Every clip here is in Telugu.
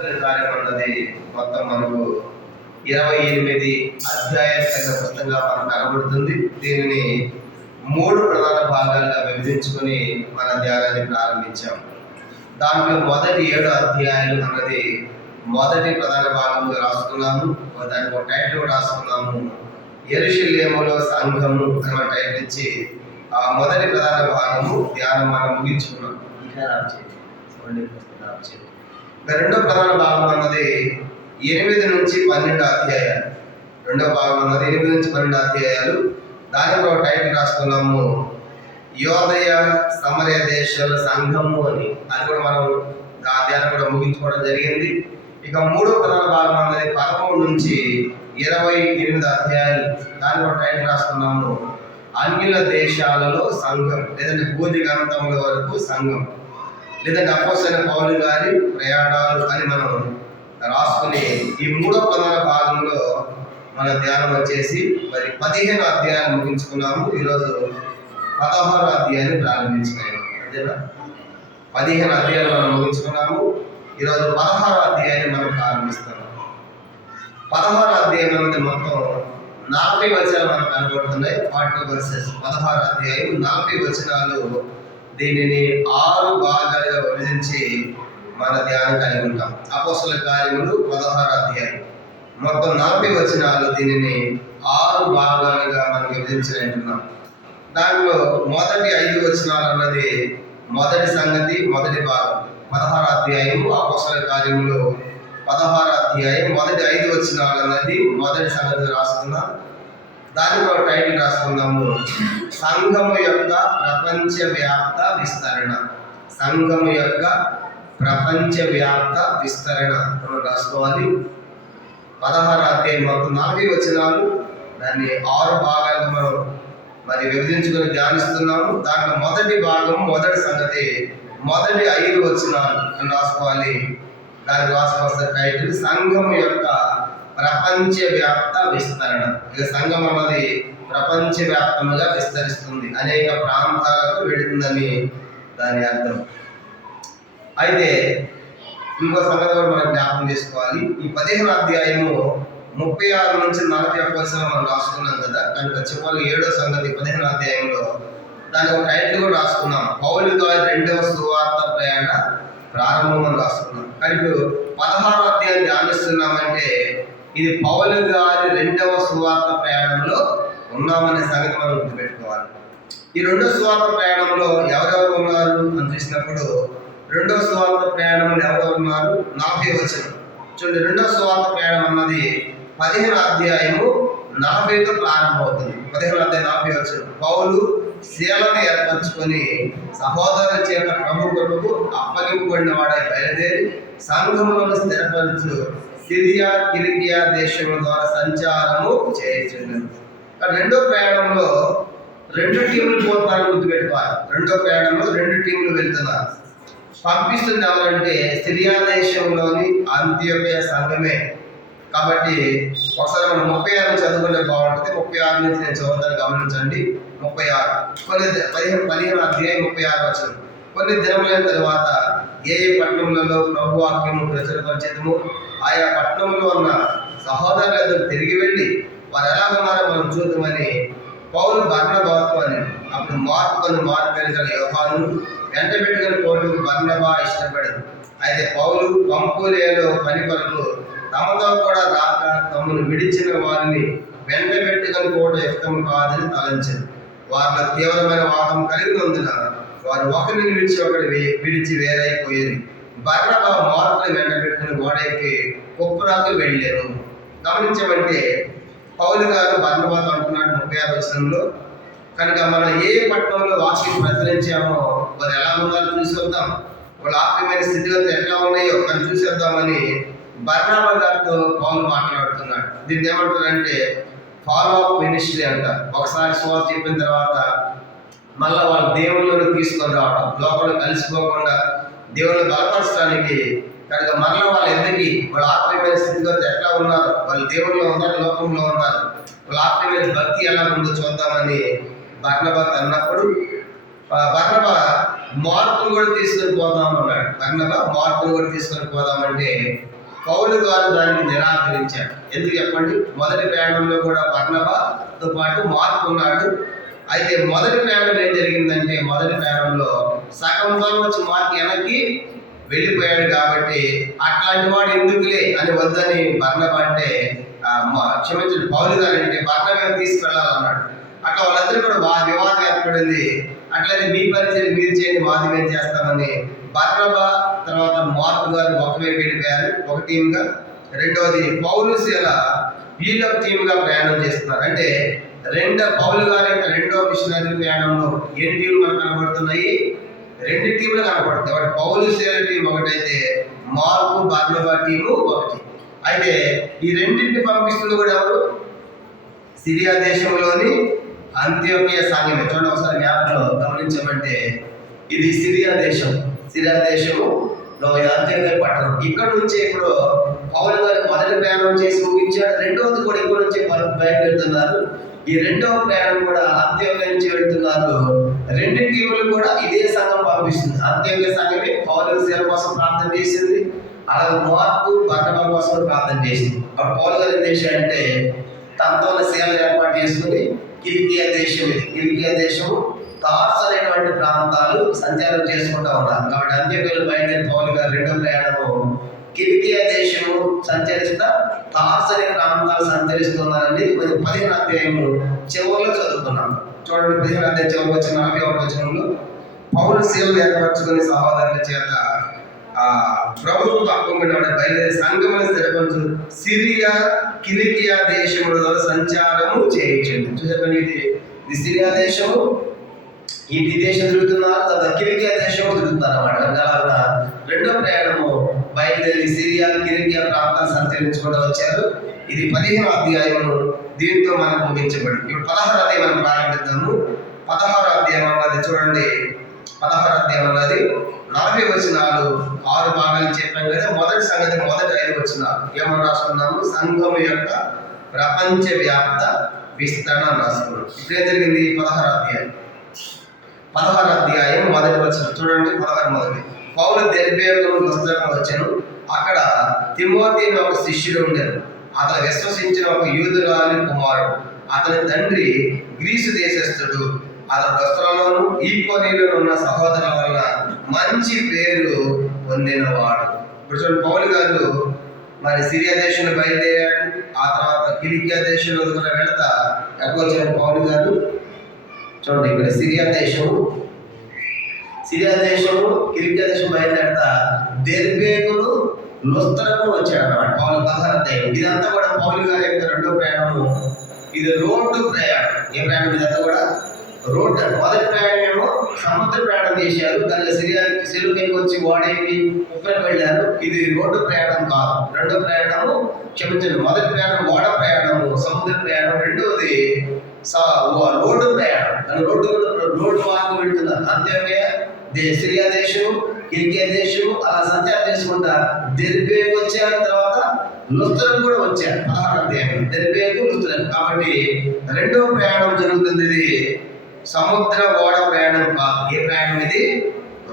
కార్యం అన్నది మొత్తం మనకు 28 అధ్యాయాల పుస్తకంగా మనకు కనబడుతుంది. దీనిని 3 ప్రధాన భాగాలుగా విభజించుకొని మన ధ్యానాన్ని ప్రారంభించాం. దాంట్లో మొదటి 7 అధ్యాయాలు అన్నది మొదటి ప్రధాన భాగంలో రాసుకున్నాము. దానికి ఒక టైటిల్ రాసుకున్నాము, యెరూషలేములో సంఘము అనే టైటిల్ ఇచ్చి ఆ మొదటి ప్రధాన భాగము ధ్యానం మనం ముగించుకున్నాం. రెండో ప్రధాన భాగం అన్నది 8 నుంచి 12 అధ్యాయాలు. రెండో భాగం అన్నది 8 నుంచి 12 అధ్యాయాలు. దానికి ఒక టైటిల్ రాసుకున్నాము, యోదయ సమరయ దేశాల సంఘము అని. అది కూడా మనం ఆ ధ్యానం కూడా ముగించుకోవడం జరిగింది. ఇక మూడో ప్రధాన భాగం అన్నది 13 నుంచి 28 అధ్యాయాలు. దానికి ఒక టైటిల్ రాసుకున్నాము, అన్యుల దేశాలలో సంఘం, లేదంటే బూది గంధముల వరకు సంఘం, లేదంటే అపోస్తలుడైన పౌలు గారి ప్రయాణాలు అని మనం రాసుకుని ఈ మూడో ప్రధాన భాగంలో మన ధ్యానం వచ్చేసి మరి 15 అధ్యాయాలు ముగించుకున్నాము. ఈరోజు 16వ అధ్యాయాన్ని ప్రారంభించుకున్నాము. అంతేనా? 15 అధ్యాయాలు మనం ముగించుకున్నాము. ఈరోజు 16వ అధ్యాయాన్ని మనం ప్రారంభిస్తున్నాం. 16వ అధ్యాయం అనేది మొత్తం 40 వచనాలు మనకు కనబడుతున్నాయి. 40 వర్సెస్. 16వ అధ్యాయం 40 వచనాలు. దీనిని 6 భాగాలుగా విభజించి మన ధ్యానం కలిగి ఉంటాం. అపోస్తలుల కార్యములు 16వ అధ్యాయం మొత్తం 40 వచనాలు. దీనిని 6 భాగాలుగా మనం విభజించుకుంటున్నాం. దాంట్లో మొదటి 5 వచనాలు అన్నది మొదటి సంగతి, మొదటి భాగం. 16వ అధ్యాయం అపోస్తలుల కార్యములు 16వ అధ్యాయం మొదటి 5 వచనాలు అన్నది మొదటి సంగతి రాసుకున్నాం. దానికి ఒక టైటిల్ రాసుకున్నాము, సంఘము యొక్క ప్రపంచవ్యాప్త విస్తరణ. సంఘము యొక్క ప్రపంచవ్యాప్త విస్తరణ మనం రాసుకోవాలి. 16వ అధ్యాయం మొత్తం 40 వచనాలు. దాన్ని 6 భాగాలుగా మనం మరి విభజించుకొని ధ్యానిస్తున్నాము. దాంట్లో మొదటి భాగం, మొదటి సంగతి, మొదటి 5 వచనాలు అని రాసుకోవాలి. దానికి రాసుకోవాల్సిన టైటిల్ సంఘము యొక్క ప్రపంచవ్యాప్త విస్తరణ. ఇక సంఘం అన్నది ప్రపంచవ్యాప్తంగా విస్తరిస్తుంది, అనేక ప్రాంతాలకు వెళుతుందని దాని అర్థం. అయితే ఇంకో సంగతి కూడా మనం జ్ఞాపకం చేసుకోవాలి. ఈ 15వ అధ్యాయము 36 నుంచి 41 వచనం మనం రాసుకున్నాం కదా. కనుక చివరి 7వ సంగతి 15వ అధ్యాయంలో దానికి ఒక టైటిల్ కూడా రాసుకున్నాం, పౌలు గారి 2వ సువార్త ప్రయాణ ప్రారంభం అని రాసుకున్నాం. కానీ ఇప్పుడు 16వ అధ్యాయం ధ్యానిస్తున్నామంటే ఇది పౌలు గారి 2వ సువార్త ప్రయాణంలో ఉన్నామనే సంగతి మనం గుర్తుపెట్టుకోవాలి. ఈ 2వ సువార్త ప్రయాణంలో ఎవరెవరు ఉన్నారు అని చూసినప్పుడు 2వ సువార్త ప్రయాణంలో ఎవరెవరు ఉన్నారు? 40 వచనం చూడండి. 2వ సువార్త ప్రయాణం అన్నది 15వ అధ్యాయము 40తో ప్రారంభమవుతుంది. 15వ అధ్యాయం 40 వచనం, పౌలు శీలను ఏర్పరచుకొని సహోదరుల చేత ప్రభు కొరకు అప్పగింపబడిన వాడై బయలుదేరి సంఘములను స్థిరపరచు సిరియా కిలికియా దేశముల ద్వారా సంచారము చేయుచున్నాడు. రెండో ప్రయాణంలో 2 టీములు పోతారని గుర్తుపెట్టుకోవాలి. రెండో ప్రయాణంలో 2 టీములు వెళ్తున్నారు. పంపిస్తుంది ఎవరంటే సిరియా దేశంలోని అంత్యోక్య సంఘమే. కాబట్టి ఒకసారి మనం 36 చదువుకుంటే బాగుంటుంది. 36 నుంచి నేను చదువుతాను, గమనించండి. 36 15వ అధ్యాయం 36 వచనం. కొన్ని దినములైన తరువాత ఏ పట్టణములలో ప్రభు వాక్యము ప్రచురపరిచేదము ఆయా పట్టణంలో ఉన్న సహోదరులందరూ తిరిగి వెళ్ళి వారు ఎలా ఉన్నారో మనం చూద్దామని పౌలు బర్నబాతో అని అప్పుడు మార్పు గల యోహాను వెంట పెట్టుకుని పోవడం బర్నబా ఇష్టపడదు. అయితే పౌలు పంపులేలో పని కొరకు తమతో కూడా రాక తమను విడిచిన వారిని వెంట పెట్టుకుని పోవడం యుక్తం కాదని తలంచారు. వారిలో తీవ్రమైన వాదం కలిగినందున వారు ఒకరిని విడిచి వేరైపోయేది. బర్నబా మార్పుని వెంట పెట్టుకుని ఓడైకి కుప్రాకు వెళ్ళారు. గమనించమంటే పౌలు గారు బర్నబాతో అంటున్నాడు 36 వచనంలో, కనుక మనం ఏ పట్టణంలో వాక్యం ప్రచురించామో వారు ఎలా ఉన్నారో చూసేద్దాం, వాళ్ళ ఆత్మీయమైన స్థితిగతులు ఎట్లా ఉన్నాయో కానీ చూసేద్దామని బర్నబా గారితో పౌలు మాట్లాడుతున్నాడు. దీన్ని ఏమంటారంటే ఫాలో అప్ మినిస్ట్రీ అంటారు. ఒకసారి సువార్త చెప్పిన తర్వాత మళ్ళీ వాళ్ళ దేవుళ్ళను తీసుకొని రావడం, లోపల కలిసిపోకుండా దేవుళ్ళు బలపరచడానికి. కనుక మరలా వాళ్ళ ఎద్దరికి వాళ్ళ ఆత్మీయమైన స్థితిగతులు ఎట్లా ఉన్నారు, వాళ్ళు దేవుళ్ళు ఉన్నారు, లోకంలో ఉన్నారు, వాళ్ళ ఆత్మీయమైన భక్తి ఎలా ఉందో చూద్దామని బర్నబా అన్నప్పుడు బర్నబా మార్పును కూడా తీసుకొని పోదాం అన్నాడు. బర్నబా మార్పును కూడా తీసుకొని పోదామంటే పౌలు గారు దాన్ని నిరాకరించాడు. ఎందుకు చెప్పండి? మొదటి ప్రయాణంలో కూడా బర్నబాతో పాటు మార్పు ఉన్నాడు. అయితే మొదటి ప్రయాణంలో ఏం జరిగిందంటే, మొదటి ప్రయాణంలో సగంతో వచ్చి మార్పు వెనక్కి వెళ్ళిపోయాడు. కాబట్టి అట్లాంటి వాడు ఎందుకులే అని వద్దని బర్నబా అంటే క్షమించండి పౌలు గారు అంటే బర్నబా తీసుకెళ్ళాలన్నాడు. అట్లా వాళ్ళందరూ కూడా వివాదం ఏర్పడింది. అట్లనే మీ పరిచయం మీరు చేయండి, మాది మేము చేస్తామని బర్నబా తర్వాత మార్పు గారు ఒకవైపు వెళ్ళిపోయారు, ఒక టీంగా. రెండవది పౌలు శీల వీళ్ళ టీంగా ప్రయాణం చేస్తున్నారు. అంటే పౌలు గారి యొక్క రెండవ మిషనరీ ప్రయాణంలో ఎన్ని టీంలు మనకు కనబడుతున్నాయి? 2 టీంలు కనబడుతాయి. వాటి పౌలు శీల టీం ఒకటైతే మార్పు బర్నబా టీము ఒకటి. అయితే ఈ రెండింటిని పంపిస్తుంది కూడా ఎవరు? సిరియా దేశంలోని అంత్యోకియ సంఘమే. చూడండి ఒకసారి మ్యాప్లో గమనించమంటే ఇది సిరియా దేశం. సిరియా దేశములో అంత్యోకియ పట్టణం. ఇక్కడ నుంచి ఇప్పుడు పౌలు గారు మొదటి ప్రయాణం చేసి ముగించాడు. రెండవది కూడా ఇక్కడ నుంచి బయలుదేరుతున్నారు. ఈ రెండవ ప్రయాణం కూడా అంత్యోకియ నుంచి వెళ్తున్నారు. 2 టీములు కూడా ఇదే సంఘం పంపిస్తుంది. అంత్యోకియ సంఘమే పౌలు శీల కోసం ప్రార్థన చేసింది, అలాగే మార్పు బర్నబా కోసం ప్రార్థన చేసింది. అప్పుడు పౌలు గారు ఏం చేశాడంటే తనతో శీలను ఏర్పాటు చేసుకుని కిలికియా దేశం, ఇది కిలికియా దేశము తార్స్ అనేటువంటి ప్రాంతాలు సంచారం చేసుకుంటూ ఉన్నారు. కాబట్టి అంత్యోకియలో బయలుదేరి పౌలు గారు రెండో ప్రయాణము కిలికియా దేశము సంచరిస్తా తార్స్ అనే ప్రాంతాలు సంచరిస్తున్నారని 15వ అధ్యాయము చివరిలో చదువుకున్నాం. చూడండి 15వ అధ్యాయం చివరికి వచ్చిన 41వ వచనంలో పౌలు శీలను ఏర్పరచుకుని సహోదరుల చేత ప్రభువు పక్కన బయలుదేరి సంఘమును స్థిరపరచు సిరియా కిలికియా దేశములలో సంచారము చేయించండి. చూసారు, ఇది సిరియా దేశము, ఈ దేశం తిరుగుతున్నారు, తర్వాత కిలికియా దేశము తిరుగుతున్నారు అన్నమాట. అలాగా రెండో ప్రయాణము బయలుదేరి సిరియా కిలికియా ప్రాంతాలు సంచరించుకుంటూ వచ్చారు. ఇది 15వ అధ్యాయము దీంతో మనకు ముగించబడింది. ఇప్పుడు 16వ అధ్యాయం మనం ప్రారంభిద్దాము. 16వ అధ్యాయం అన్నది చూడండి, 16వ అధ్యాయం అన్నది 40 వచనాలు 6 భాగాలు చెప్పాం కదా. మొదటి సంగతి మొదటి 5 వచనాలు ఏమని రాసుకున్నాము? సంఘం యొక్క ప్రపంచ వ్యాప్త విస్తరణ రాసుకున్నాం. ఇప్పుడే జరిగింది 16వ అధ్యాయం మొదటి వచనం చూడండి. 16 మొదటి పౌలు దెర్బేకు పుస్తకం వచ్చాను. అక్కడ తిమోతి ఒక శిష్యుడు ఉండేది. అతను విశ్వసించిన ఒక యూదురాలి కుమారుడు. అతని తండ్రి గ్రీసు దేశస్థుడు. అతని వస్త్రంలోను ఈకోనీలోను ఉన్న సహోదరుల వల్ల మంచి పేరు పొందినవాడు. ఇప్పుడు చూడండి, పౌలు గారు మరి సిరియా దేశంలో బయలుదేరాడు. ఆ తర్వాత కిలికియా దేశంలో కూడా వెళతా ఎక్కడ వచ్చాడు పౌలు గారు? చూడండి, ఇక్కడ సిరియా దేశము కిలికియా దేశం బయలుదేరతా దెర్బేకును లుస్త్రకు వచ్చాడు అన్నమాట. పౌలు 16వ అధ్యాయం. ఇదంతా కూడా పౌలు గారి యొక్క రెండో ప్రయాణము. ఇది రోడ్డు ప్రయాణం. ఏ ప్రయాణం? ఇదంతా కూడా రోడ్డు. మొదటి ప్రయాణం ఏమో సముద్ర ప్రయాణం చేశారు, దానిలో సిలువకి వచ్చి ఓడేకి ఉప్పెనకు వెళ్ళారు. ఇది రోడ్డు ప్రయాణం కాదు. రెండో ప్రయాణము క్షమించండి, మొదటి ప్రయాణం ఓడ ప్రయాణము, సముద్ర ప్రయాణం. రెండవది రోడ్డు ప్రయాణం. రోడ్డు మార్గం వెళ్తున్నారు. అంత్యోకియ సిరియా దేశం, కిలికియా దేశం అలా సంచారం చేసుకుంటా దెర్బేకు వచ్చారు. తర్వాత లుస్త్రకు కూడా వచ్చారు. 16వ అధ్యాయం దెర్బేకు, లుస్త్రకు. కాబట్టి రెండో ప్రయాణం జరుగుతుంది. ఇది సముద్ర ఓడ ప్రయాణం కాదు. ఏ ప్రయాణం? ఇది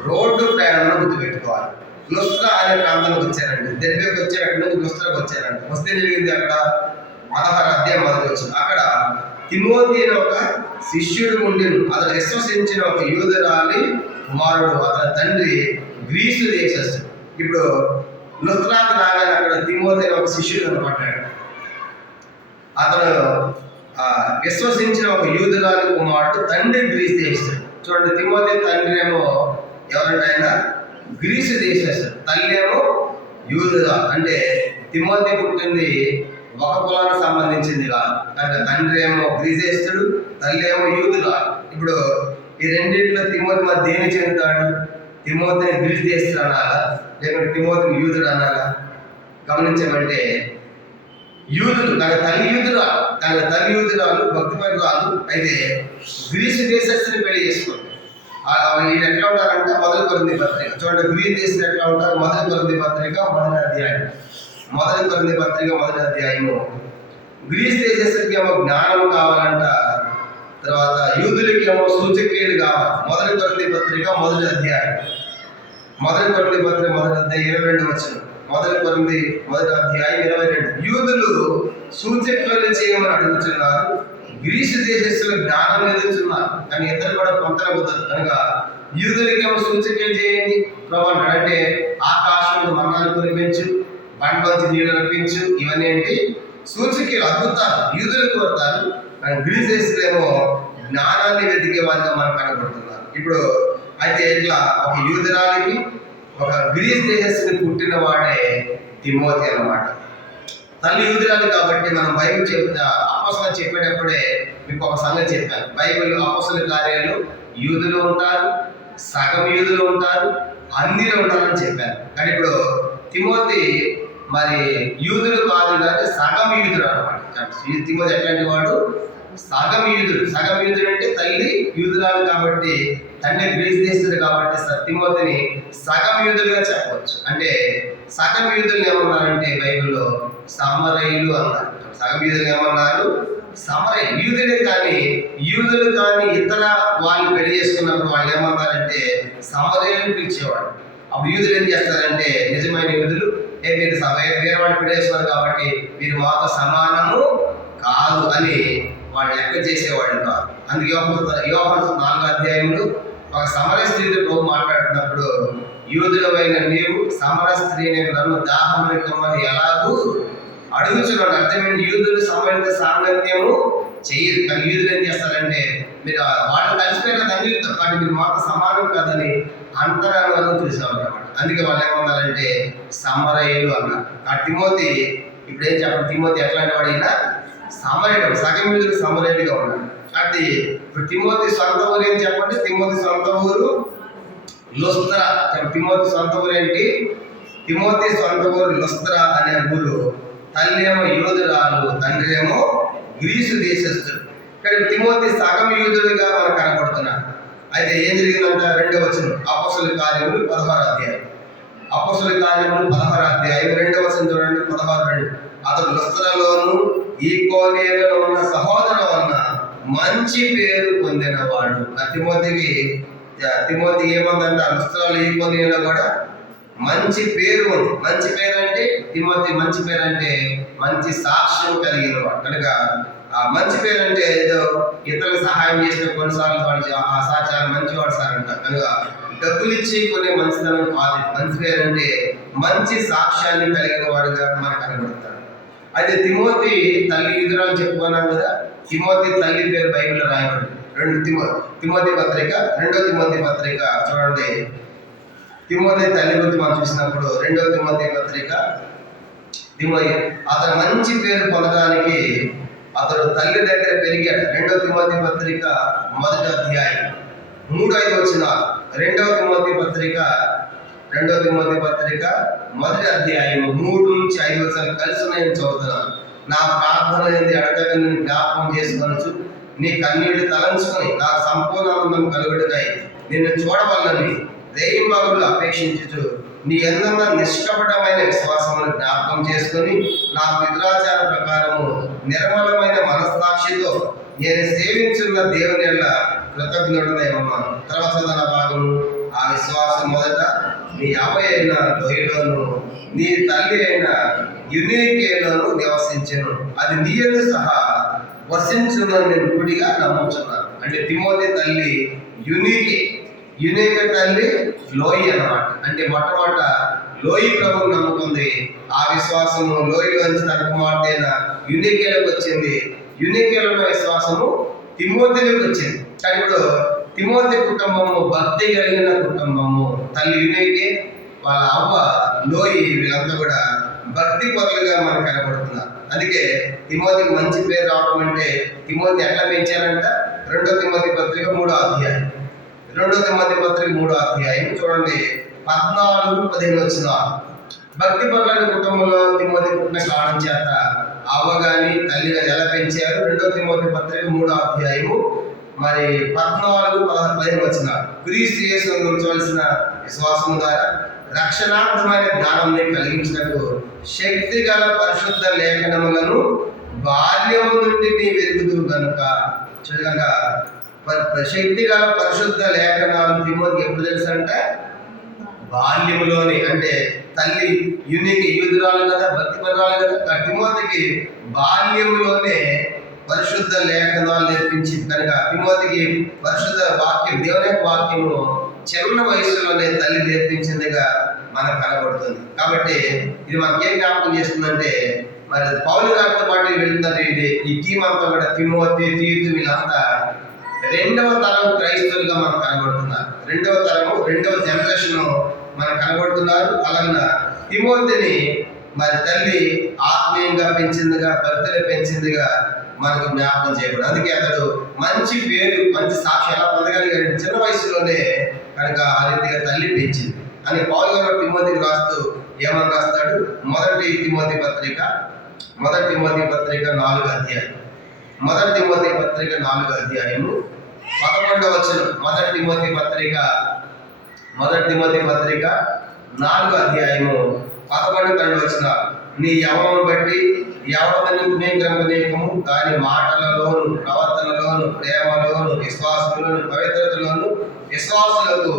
రోడ్డు ప్రయాణంలో గుర్తుపెట్టుకోవాలి. లుస్త్రా అనే ప్రాంతానికి వచ్చారండి. దెర్బేకు వచ్చారు, అక్కడ నుంచి లుస్త్రకు వచ్చారండి. వస్తే జరిగింది అక్కడ 16వ అధ్యాయం మొదటి వచ్చింది. అక్కడ తిమోతి ఒక శిష్యుడు ఉండేను. అతను విశ్వసించిన ఒక యూదురాలి కుమారుడు. అతని తండ్రి గ్రీసు దేశస్థుడు. ఇప్పుడు లుస్త్రాకు రాగానే అక్కడ తిమోతి ఒక శిష్యుడు కనపడ్డాడు. అతను విశ్వసించిన ఒక యూదురాలి కుమారుడు, తండ్రి గ్రీసు దేశస్థుడు. చూడండి, తిమోతి తండ్రి ఏమో ఎవరంటే ఆయన గ్రీసు దేశస్థుడు, తల్లి ఏమో యూదురా. అంటే తిమోతి పుట్టింది ఒక కులానికి సంబంధించింది కాదు. కనుక తండ్రి ఏమో గ్రీసేస్తుడు, తల్లి ఏమో యూదురా. ఇప్పుడు ఈ రెండింటిలో తిమోతి మరి దేని చెందుతాడు? తిమోతిని గ్రీస్ దేశస్తుడు అనాలా, లేకుంటే తిమోతిని యూదుడు అనాలా? గమనించమంటే యూదుడు. కానీ తల్లి యూదురాలు, భక్తిపరురాలు. అయితే గ్రీసు దేశస్తుని పెళ్లి చేసుకుంటారు. వీళ్ళు ఎట్లా ఉంటారంటే మొదటి కొరింథీ పత్రిక చూడండి. గ్రీసు దేశం ఎట్లా ఉంటారు? మొదటి కొరింథీ పత్రిక మొదటి అధ్యాయము. గ్రీస్ దేశస్తుడికి ఏమో జ్ఞానం కావాలంట, తర్వాత యూదులకి ఏమో సూచక్రియలు కావాలి. మొదటి కొరింథీ పత్రిక మొదటి అధ్యాయం, మొదటి కొరింథీ పత్రిక మొదటి అధ్యాయం 22 వచనం. మొదటి కొరింథీ మొదటి అధ్యాయం 22. యూదులు సూచక్రియలు చేయమని అడుగుతున్నారు, గ్రీసు దేశస్తులు జ్ఞానం ఎదుగుతున్నారు, కానీ ఇద్దరు కూడా పొంతన కుదరదు. కనుక యూదులకేమో సూచక్రియలు చేయండి ప్రభు అంటాడు. అంటే ఆకాశంలో మన్నాను కురిపించు, బండలోంచి నీళ్ళు రప్పించు, ఇవన్నీ ఏంటి? సూచక్రియలు, అద్భుతాలు యూదులు కోరుతారు, కానీ గ్రీసు దేశస్తులేమో జ్ఞానాన్ని వెతికే వాళ్ళగా మనకు కనబడుతున్నారు. ఇప్పుడు అయితే ఇట్లా ఒక యూదురాలికి ఒక గ్రీస్ దేశస్తుని పుట్టిన వాడే తిమోతి అన్నమాట. తల్లి యూదురాలు కాబట్టి మనం బైబిల్ అపోస్తలులు చెప్పేటప్పుడే మీకు ఒక సంగతి చెప్పాను. బైబిల్ అపోస్తలుల కార్యాలు యూదులు ఉంటారు, సగం యూదులు ఉంటారు, అన్నిలు ఉంటారని చెప్పాను. కానీ ఇప్పుడు తిమోతి మరి యూదులు కాదు కానీ సగం యూదుడు అనమాట. తిమోతి ఎట్లాంటి వాడు? సగం యూదుడు. సగం యూదుడు అంటే తల్లి యూదురాలు కాబట్టి, తండ్రి గ్రీస్ దేశుడు కాబట్టి తిమోతిని సగం యూదులుగా చెప్పవచ్చు. అంటే సగం యూదులు ఏమన్నారంటే బైబిల్లో సమరయులు అన్నారు. సగం యూదులు ఏమన్నారు? సమరయులు. యూదులు కానీ ఇతర వాళ్ళు పెళ్లి చేసుకున్నప్పుడు వాళ్ళు ఏమన్నారంటే సమరయులు పిలిచేవాడు. అప్పుడు యూదులు ఏం చేస్తారంటే, నిజమైన యూదులు మీరు వేరే వాళ్ళు పెళ్లి చేసుకున్నారు కాబట్టి మీరు మాతో సమానము కాదు అని వాళ్ళు లెక్క చేసేవాడు కాదు. అందుకే యోహాను 4వ అధ్యాయంలో ఒక సమర స్త్రీతో ప్రభు మాట్లాడుతున్నప్పుడు, యూదులమైన నీవు సమర స్త్రీని నన్ను దాహముని కమ్మని ఎలాగూ అడుగుచున్నాడు. అర్థమైంది? యూదులు సమరత సాంగత్యము చేయరు, కానీ యూదులు ఏం చేస్తారంటే మీరు వాళ్ళు కలిసిపోయిన తండ్రితో కానీ మీరు మాకు సమానం కాదని అంతరంగంలో చూసేవాళ్ళు అనమాట. అందుకే వాళ్ళు ఏమన్నారంటే సమరయులు అన్నారు. ఆ తిమోతి ఇప్పుడు ఏం చెప్పండి, తిమోతి ఎట్లాంటి వాడైనా సమరయుడు, సగం యూదులు సమరయుడిగా ఉన్నాడు. అంటే ఇప్పుడు తిమోతి సొంత ఊరు ఏం చెప్పండి? తిమోతి సొంత ఊరు లుస్త్రా. తిమోతి సొంత ఊరు ఏంటి? తిమోతి సొంత ఊరు లుస్త్రా అనే ఊరు. తల్లి ఏమో యూదురాలు, తండ్రి ఏమో గ్రీసు దేశస్థుడు. కానీ తిమోతి సగం యూదుడిగా మనకు కనబడుతున్నాడు. అయితే ఏం జరిగిందంట? 2వ వచనం అపోస్తలుల కార్యములు 16వ అధ్యాయం. అపోస్తలుల కార్యములు 16వ అధ్యాయం 2వ వచనం చూడండి. 16:2. అతడు లుస్త్రలోను ఈకొనియలో ఉన్న సహోదరుల వలన మంచి పేరు పొందినవాడు. తిమోతి ఏముందంట? లుస్త్రలో ఈకొనియలో కూడా మంచి పేరు ఉంది. మంచి పేరు అంటే తిమోతి మంచి పేరు అంటే మంచి సాక్ష్యం కలిగిన వాడు. కనుక ఆ మంచి పేరు అంటే ఏదో ఇతరులకు సహాయం చేసిన కొన్నిసార్లు వాడు ఆ సార్ చాలా మంచివాడు సార్ అంట. కనుక డబ్బులు ఇచ్చి కొనే మంచితనం కాదు. మంచి పేరు అంటే మంచి సాక్ష్యాన్ని కలిగిన వాడుగా మనకు కనబడతాడు. అయితే తిమోతి తల్లి యూదురాలు చెప్పుకున్నాం కదా. తిమోతి తల్లి పేరు బైబిల్లో రాయబడింది. తిమోతి పత్రిక 2వ తిమోతి పత్రిక చూడండి. తిమోతి తల్లి గురించి మనం చూసినప్పుడు 2వ తిమోతి పత్రిక తిమోతి అతను మంచి పేరు పొందడానికి అతడు తల్లి దగ్గర పెరిగాడు. 2వ తిమోతి పత్రిక 1వ అధ్యాయం 3-5 వచనాలు. 2వ తిమోతి పత్రిక 1వ అధ్యాయం 3-5 వచనాలు కలిసి నేను చదువుతున్నాను. నా ప్రార్థన అనేది అడగక నేను జ్ఞాపకం చేసుకొనొచ్చు, నీ కన్నీళ్లు తలంచుకొని నా సంపూర్ణ ఆనందం కలుగుటకై నిన్ను చూడవల్లని రేయింబగళ్ళు అపేక్షించుచు నీ యందున్న నిష్కపటమైన విశ్వాసమును జ్ఞాపకం చేసుకొని నా పితరాచార ప్రకారము నిర్మలమైన మనస్సాక్షితో నేను సేవించున్న దేవుని యెడల కృతజ్ఞుడనై ఉన్నాను. తర్వాత భాగము ఆ విశ్వాసం మొదట నీ అవ్వ అయిన లోయలోను నీ తల్లి అయిన యునీకేలోను నివసించెను, అది నీ యందు సహా వసించునని నేను గుడిగా నమ్ముచున్నాను. అంటే తిమోతి తల్లి యునీకే తల్లి లోయి అన్నమాట. అంటే మొట్టమొదట లోయి ప్రభువు నమ్ముకుంది. ఆ విశ్వాసము లోయలోంచి తన కుమార్తె అయిన యునీకేలోకి వచ్చింది. యునీకేలో ఉన్న విశ్వాసము తిమోతిలోకి వచ్చింది. కానీ ఇప్పుడు తిమోతి కుటుంబము భక్తి కలిగిన కుటుంబము. తల్లి యునీకే, వాళ్ళ అవ్వ లోయి, వీళ్ళంతా కూడా భక్తి పొదలుగా మనకు కనబడుతున్నారు. అందుకే తిమోతికి మంచి పేరు రావడం అంటే తిమోతి ఎట్లా పెంచారంట? 2వ తిమోతి పత్రిక 3వ అధ్యాయం. 2వ తిమోతి పత్రిక 3వ అధ్యాయం చూడండి 14-15 వచనాలు. భక్తి పరులైన కుటుంబంలో తిమోతి పుట్టిన కారణం చేత అవ్వ గాని తల్లి గాని ఎలా పెంచారు? 2వ తిమోతి పత్రిక 3వ అధ్యాయము మరి 14-15 వచనాలు. క్రీస్తు యేసును ఉంచవలసిన విశ్వాసం ద్వారా రక్షణార్థమైన జ్ఞానాన్ని కలిగించినట్టు శక్తి గల పరిశుద్ధ లేఖనములను బాల్యము నుండి నీ వెలుగుతూ కనుక. చూడగా శక్తి గల పరిశుద్ధ లేఖనాలు తిమోతికి ఎప్పుడు తెలుసు అంటే బాల్యములోని, అంటే తల్లి యూదురాలు కదా, భక్తిపరాలు కదా, తిమోతికి బాల్యములోనే పరిశుద్ధ లేఖనాలు నేర్పించింది కనుక తిమోతికి పరిశుద్ధ వాక్యం, దేవుని యొక్క వాక్యము చిన్న వయసులోనే తల్లి నేర్పించిందిగా మనకు కనబడుతుంది. కాబట్టి ఇది మనకేం జ్ఞాపకం చేస్తుందంటే, మరి పౌలు గారితో పాటు వెళ్తున్నారు ఈ టీం అంతా కూడా, తిమోతి, తీతు, వీళ్ళంతా రెండవ తరం క్రైస్తవులుగా మనకు కనబడుతున్నారు. రెండవ జనరేషన్ మనకు కనబడుతున్నారు. అలాగే తిమోతిని మరి తల్లి ఆత్మీయంగా పెంచిందిగా, భక్తులు పెంచిందిగా మనకు జ్ఞాపకం చేయకూడదు. అందుకే అతడు మంచి పేరు, మంచి సాక్షి ఎలా పొందగలిగాడు చిన్న వయసులోనే కనుక ఆ రీతిగా తల్లి పెంచింది అని పౌలు గారు తిమోతికి రాస్తూ ఏమని రాస్తాడు? మొదటి తిమోతి పత్రిక 4వ అధ్యాయం, 11వ వచనం. మొదటి తిమోతి పత్రిక 4వ అధ్యాయము 11-12 వచనాలు. నీ యవ్వనం బట్టి ఎవరిని పుణ్యగ్రహము దాని మాటలలోను, ప్రవర్తనలోను, ప్రేమలోను, విశ్వాసంలోను, పవిత్రతలోను విశ్వాసులకు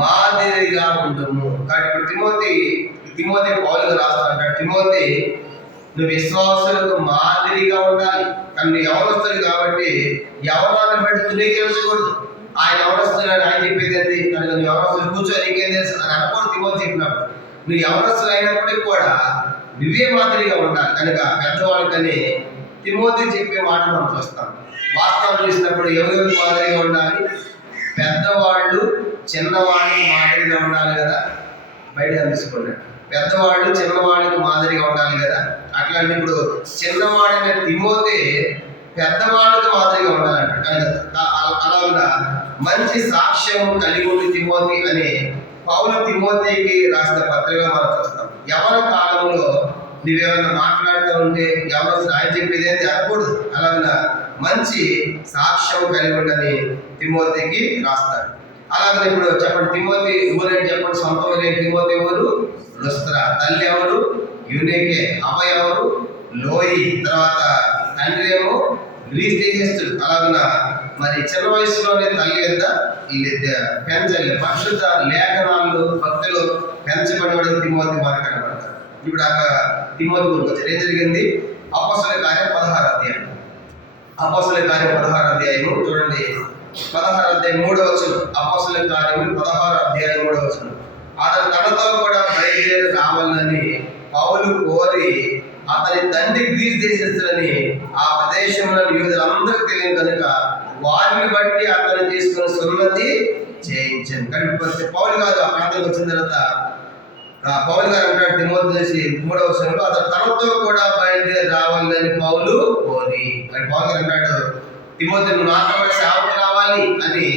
మాదిరిగా ఉండము. కాబట్టి తిమోతి పౌలుగా రాస్తాడు, తిమోతి నువ్వు విశ్వాసులకు మాదిరిగా ఉండాలి. కానీ నువ్వు యవనస్తుడు కాబట్టి యవనాన్ని బట్టి తునీకరించకూడదు. ఆయన యవనస్తుడు ఆయన చెప్పేది ఏంటి కనుక నువ్వు యవనస్తుడు కూర్చో నీకేం తెలుసు అని అనకూడదు. తిమోతి చెప్పినప్పుడు నువ్వు యవనస్తుడు అయినప్పటికీ కూడా నువ్వే మాదిరిగా ఉండాలి. కనుక పెద్దవాళ్ళకని తిమోతి చెప్పే మాట మనం చూస్తాం. వాస్తవం చూసినప్పుడు ఎవరికి మాదిరిగా ఉండాలి? పెద్దవాళ్ళు చిన్నవాళ్ళకి మాదిరిగా ఉండాలి కదా, బయట తీసుకున్నాడు. పెద్దవాళ్ళు చిన్నవాళ్ళకి మాదిరిగా ఉండాలి కదా. అట్లాంటి ఇప్పుడు చిన్నవాడైన తిమోతి పెద్దవాళ్ళకి మాదిరిగా ఉండాలంట. అలాగా మంచి సాక్ష్యం కలిగి ఉంది తిమోతి అని పౌలు తిమోతికి రాసిన పత్రికగా మనం చూస్తాం. యవన కాలంలో నువ్వేమైనా మాట్లాడుతూ ఉంటే ఎవరు ఆయన చెప్పేది ఏంటి అనకూడదు. అలాగా మంచి సాక్ష్యం కలిగి ఉండని తిమోతికి రాస్తాడు. అలాగే ఇప్పుడు చెప్పండి, తిమోతి ఊరేంటి చెప్పండి? సొంత ఊరేంటి? తిమోతి ఊరు లుస్త్రా. తల్లి ఎవరు? యూనికే. అమ్మ ఎవరు? లోయి. తర్వాత తండ్రి ఏమో గ్రీస్ దేశస్థుడు. అలాగున మరి చిన్న వయసులోనే తల్లి యొక్క పెంచాలి. పరిశుద్ధ లేఖనాలు భక్తులు పెంచబడి తిమోతి మనకు కనబడతారు. ఇప్పుడు తిమోతి ఊరికి వచ్చారు. ఏం జరిగింది? అపోస్తలుల కార్యం 16వ అధ్యాయము చూడండి. 16వ అధ్యాయం 3వ వచనం. అపోస్తలుల కార్యము 16వ అధ్యాయం 3వ వచనం. అతను తనతో కూడా బయలుదేరి రావాలని పౌలు కోరి అతని తండ్రి గ్రీస్ దేశస్తులని ఆ ప్రదేశంలో యూదులందరికీ తెలియదు కనుక వారిని బట్టి అతను తీసుకుని సున్నతి చేయించాను. కానీ పౌలు కాదు ఆ ప్రాంతానికి వచ్చిన తర్వాత పౌలు గారు అంటాడు తిమోతి చేసి 3వ వచనంలో అతను తనతో కూడా బయలుదేరి రావాలని పౌలు కోరి అని పౌలు గారు అంటాడు తిమోతి నువ్వు నాతో కూడా సేవకు రావాలి అని.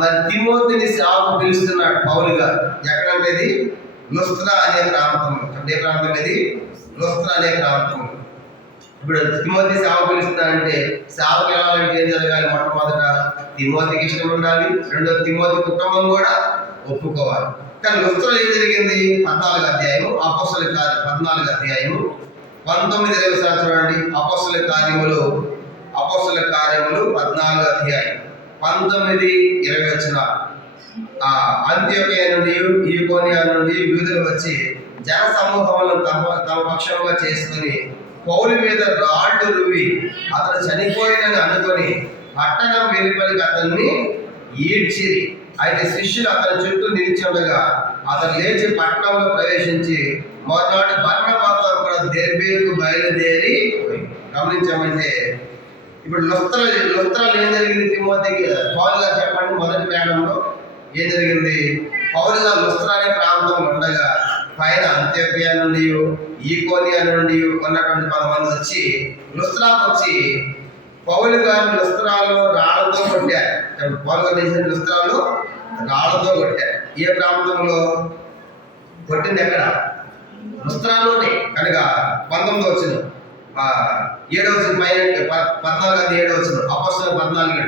మరి తిమోతిని సేవకు పిలుస్తున్నాడు పౌలు గారు. ఎక్కడంటే ఇది లుస్త్రా అనే ప్రాంతంలో. ఏ ప్రాంతం ఇది? లుస్త్రా అనే ప్రాంతంలో. ఇప్పుడు తిమోతి సేవకు పిలుస్తున్నాడంటే సేవకు వెళ్ళాలంటే ఏం జరగాలి? మొట్టమొదట తిమోతికి ఇష్టం ఉండాలి. రెండో తిమోతి కుటుంబం కూడా ఒప్పుకోవాలి. కానీ లుస్త్రాలో ఏం జరిగింది? 14వ అధ్యాయము అపోస్తలుల కార్యం 14వ అధ్యాయము 19వ చూడండి. అపోస్తలుల కార్యములు 14వ అధ్యాయం 19-20 వచనాలు. అంత్యోకియ నుండి ఈకోనియా నుండి యూదులు వచ్చి జన సమూహములను తమ పక్షంగా చేసుకుని పౌలు మీద రాళ్ళు రువ్వి అతను చనిపోయినని అనుకొని పట్టణం వెలుపలికి అతన్ని ఈడ్చిరి. అయితే శిష్యులు అతని చుట్టూ నిలిచి ఉండగా అతను లేచి పట్టణంలో ప్రవేశించి మొదటి బర్నబాతో కూడా దెర్బేకు బయలుదేరి గమనించామంటే ఇప్పుడు లుస్త్రాలో ఏం జరిగింది? తిమోతికి పౌలు గారు చెప్పండి మొదటి ప్రయాణంలో ఏం జరిగింది? పౌలు గారు లుస్త్రా అనే ప్రాంతంలో ఉండగా పైన అంత్యోకియా నుండి ఈకోనియా నుండి ఉన్నటువంటి 10 మంది వచ్చి లుస్త్రాకు వచ్చి పౌలు గారు లుస్త్రాలో రాళ్లతో కొట్టారు. పౌలు గారు చేసిన లుస్త్రాలో రాళ్లతో కొట్టారు. ఏ ప్రాంతంలో కొట్టింది? ఎక్కడ? లుస్త్రాలోనే. కనుక 19వ వచనం 7వ వచనం పైన 14-7వ వచనం అపోస్తలుల 14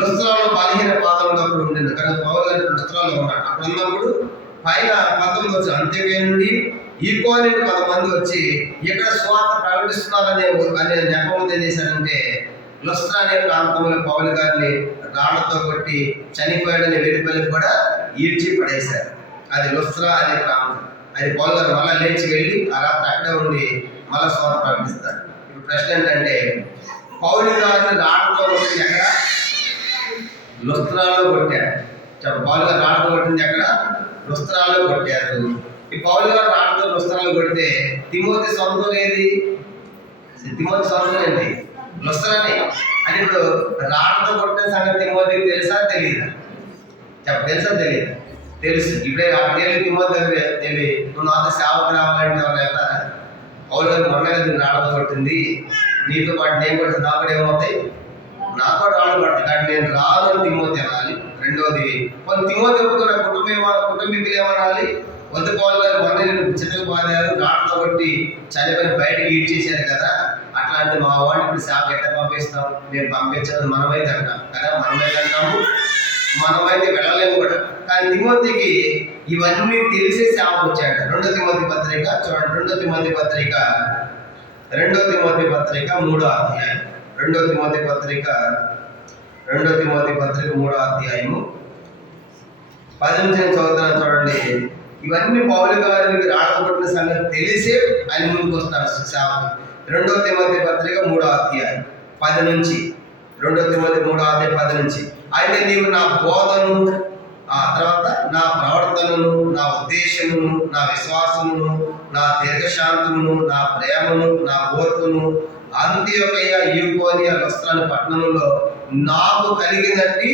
లుస్త్రాలో బలహీన పాదంలో అప్పుడు ఉండేది. కనుక పౌలు గారు లుస్త్రాలో ఉన్నాడు. అప్పుడు ఉన్నప్పుడు పైన 19వ వచనం అంత్యోకియా నుండి ఈకోనియా నుండి 10 మంది వచ్చి ఇక్కడ సువార్త ప్రకటిస్తున్నారనే నెపంతో ఏం చేశారంటే లుస్త్రా అనే ప్రాంతంలో పౌలు గారిని రాళ్లతో కొట్టి చనిపోయాడని వెలుపలికి కూడా ఈడ్చి పడేశారు. అది లుస్త్రా అనే ప్రాంతం. అది పౌలు గారు మళ్ళీ లేచి వెళ్ళి ఆ రాత్రి అక్కడే ఉండి మళ్ళా స్వాత ప్రకటిస్తాడు. ఇప్పుడు ప్రశ్న ఏంటంటే, పౌలు గారిని రాళ్లతో కొట్టింది ఎక్కడ? లుస్త్రాలో కొట్టారు. పౌలు గారు రాళ్లతో కొట్టింది ఎక్కడ? లుస్త్రాలో కొట్టారు. ఈ పౌలు గారు రాళ్లతో లుస్త్రాలో కొడితే తిమోతి సొంతం ఏది? తిమోతి సొంతం ఏంటి? లుస్త్రానే. అని ఇప్పుడు రాళ్లతో కొట్టిన సంగతి తిమోతికి తెలుసా తెలియదా? తెలుసా తెలియదా? తెలుసు. ఇప్పుడే తెలియదు తిమోతి తెలియదు. నువ్వు నాతో సేవకు రావాలంటే వాళ్ళు వెళ్తారా? పౌలు గారు మొన్నగా దీన్ని రాళ్లతో కొట్టింది, నీతో పాటు నేను కొట్టింది, నాకు కూడా ఏమవుతాయి? నాకు కూడా రాళ్ళు పడతాయి, కానీ నేను రాను అని తిమోతి అనాలి. రెండోది, కొన్ని తిమోతి ఒప్పుకున్న కుటుంబీకులు ఏమనాలి? వద్దు, పౌలు గారు మొన్న చిన్నగా బాధారు, రాళ్ళతో కొట్టి చనిపోయి బయటకి ఈడ్చేశారు కదా, అట్లాంటి మా వాడిని ఇప్పుడు సేవకు ఎట్లా పంపిస్తాం? నేను పంపించదు మనమైతే అంటాం కదా, మనమైతే వెళ్ళలేము కూడా. కానీ తిమోతికి ఇవన్నీ తెలిసే సేవకు వచ్చాడు. రెండో తిమోతి పత్రిక చూడండి, రెండో తిమోతి పత్రిక 3వ అధ్యాయం. రెండో తిమోతి పత్రిక 3వ అధ్యాయము 10 నుంచి చదువుతాను చూడండి. ఇవన్నీ పౌలు గారికి రాళ్ళతో కొట్టిన సంగతి తెలిసే ఆయన ముందుకు వస్తాడు సేవకు. రెండో తిమోతి పత్రిక 3వ అధ్యాయం 10 నుంచి. రెండో తిమోతి 3వ అధ్యాయం 10 నుంచి. అయితే నీవు నా బోధను, ఆ తర్వాత నా ప్రవర్తనను, నా ఉద్దేశమును, నా విశ్వాసమును, నా దీర్ఘశాంతమును, నా ప్రేమను, నా ఓర్పును అంత్యొకయ, యూకోనియ, లుస్త్రాని పట్టణంలో నాకు కలిగినట్టి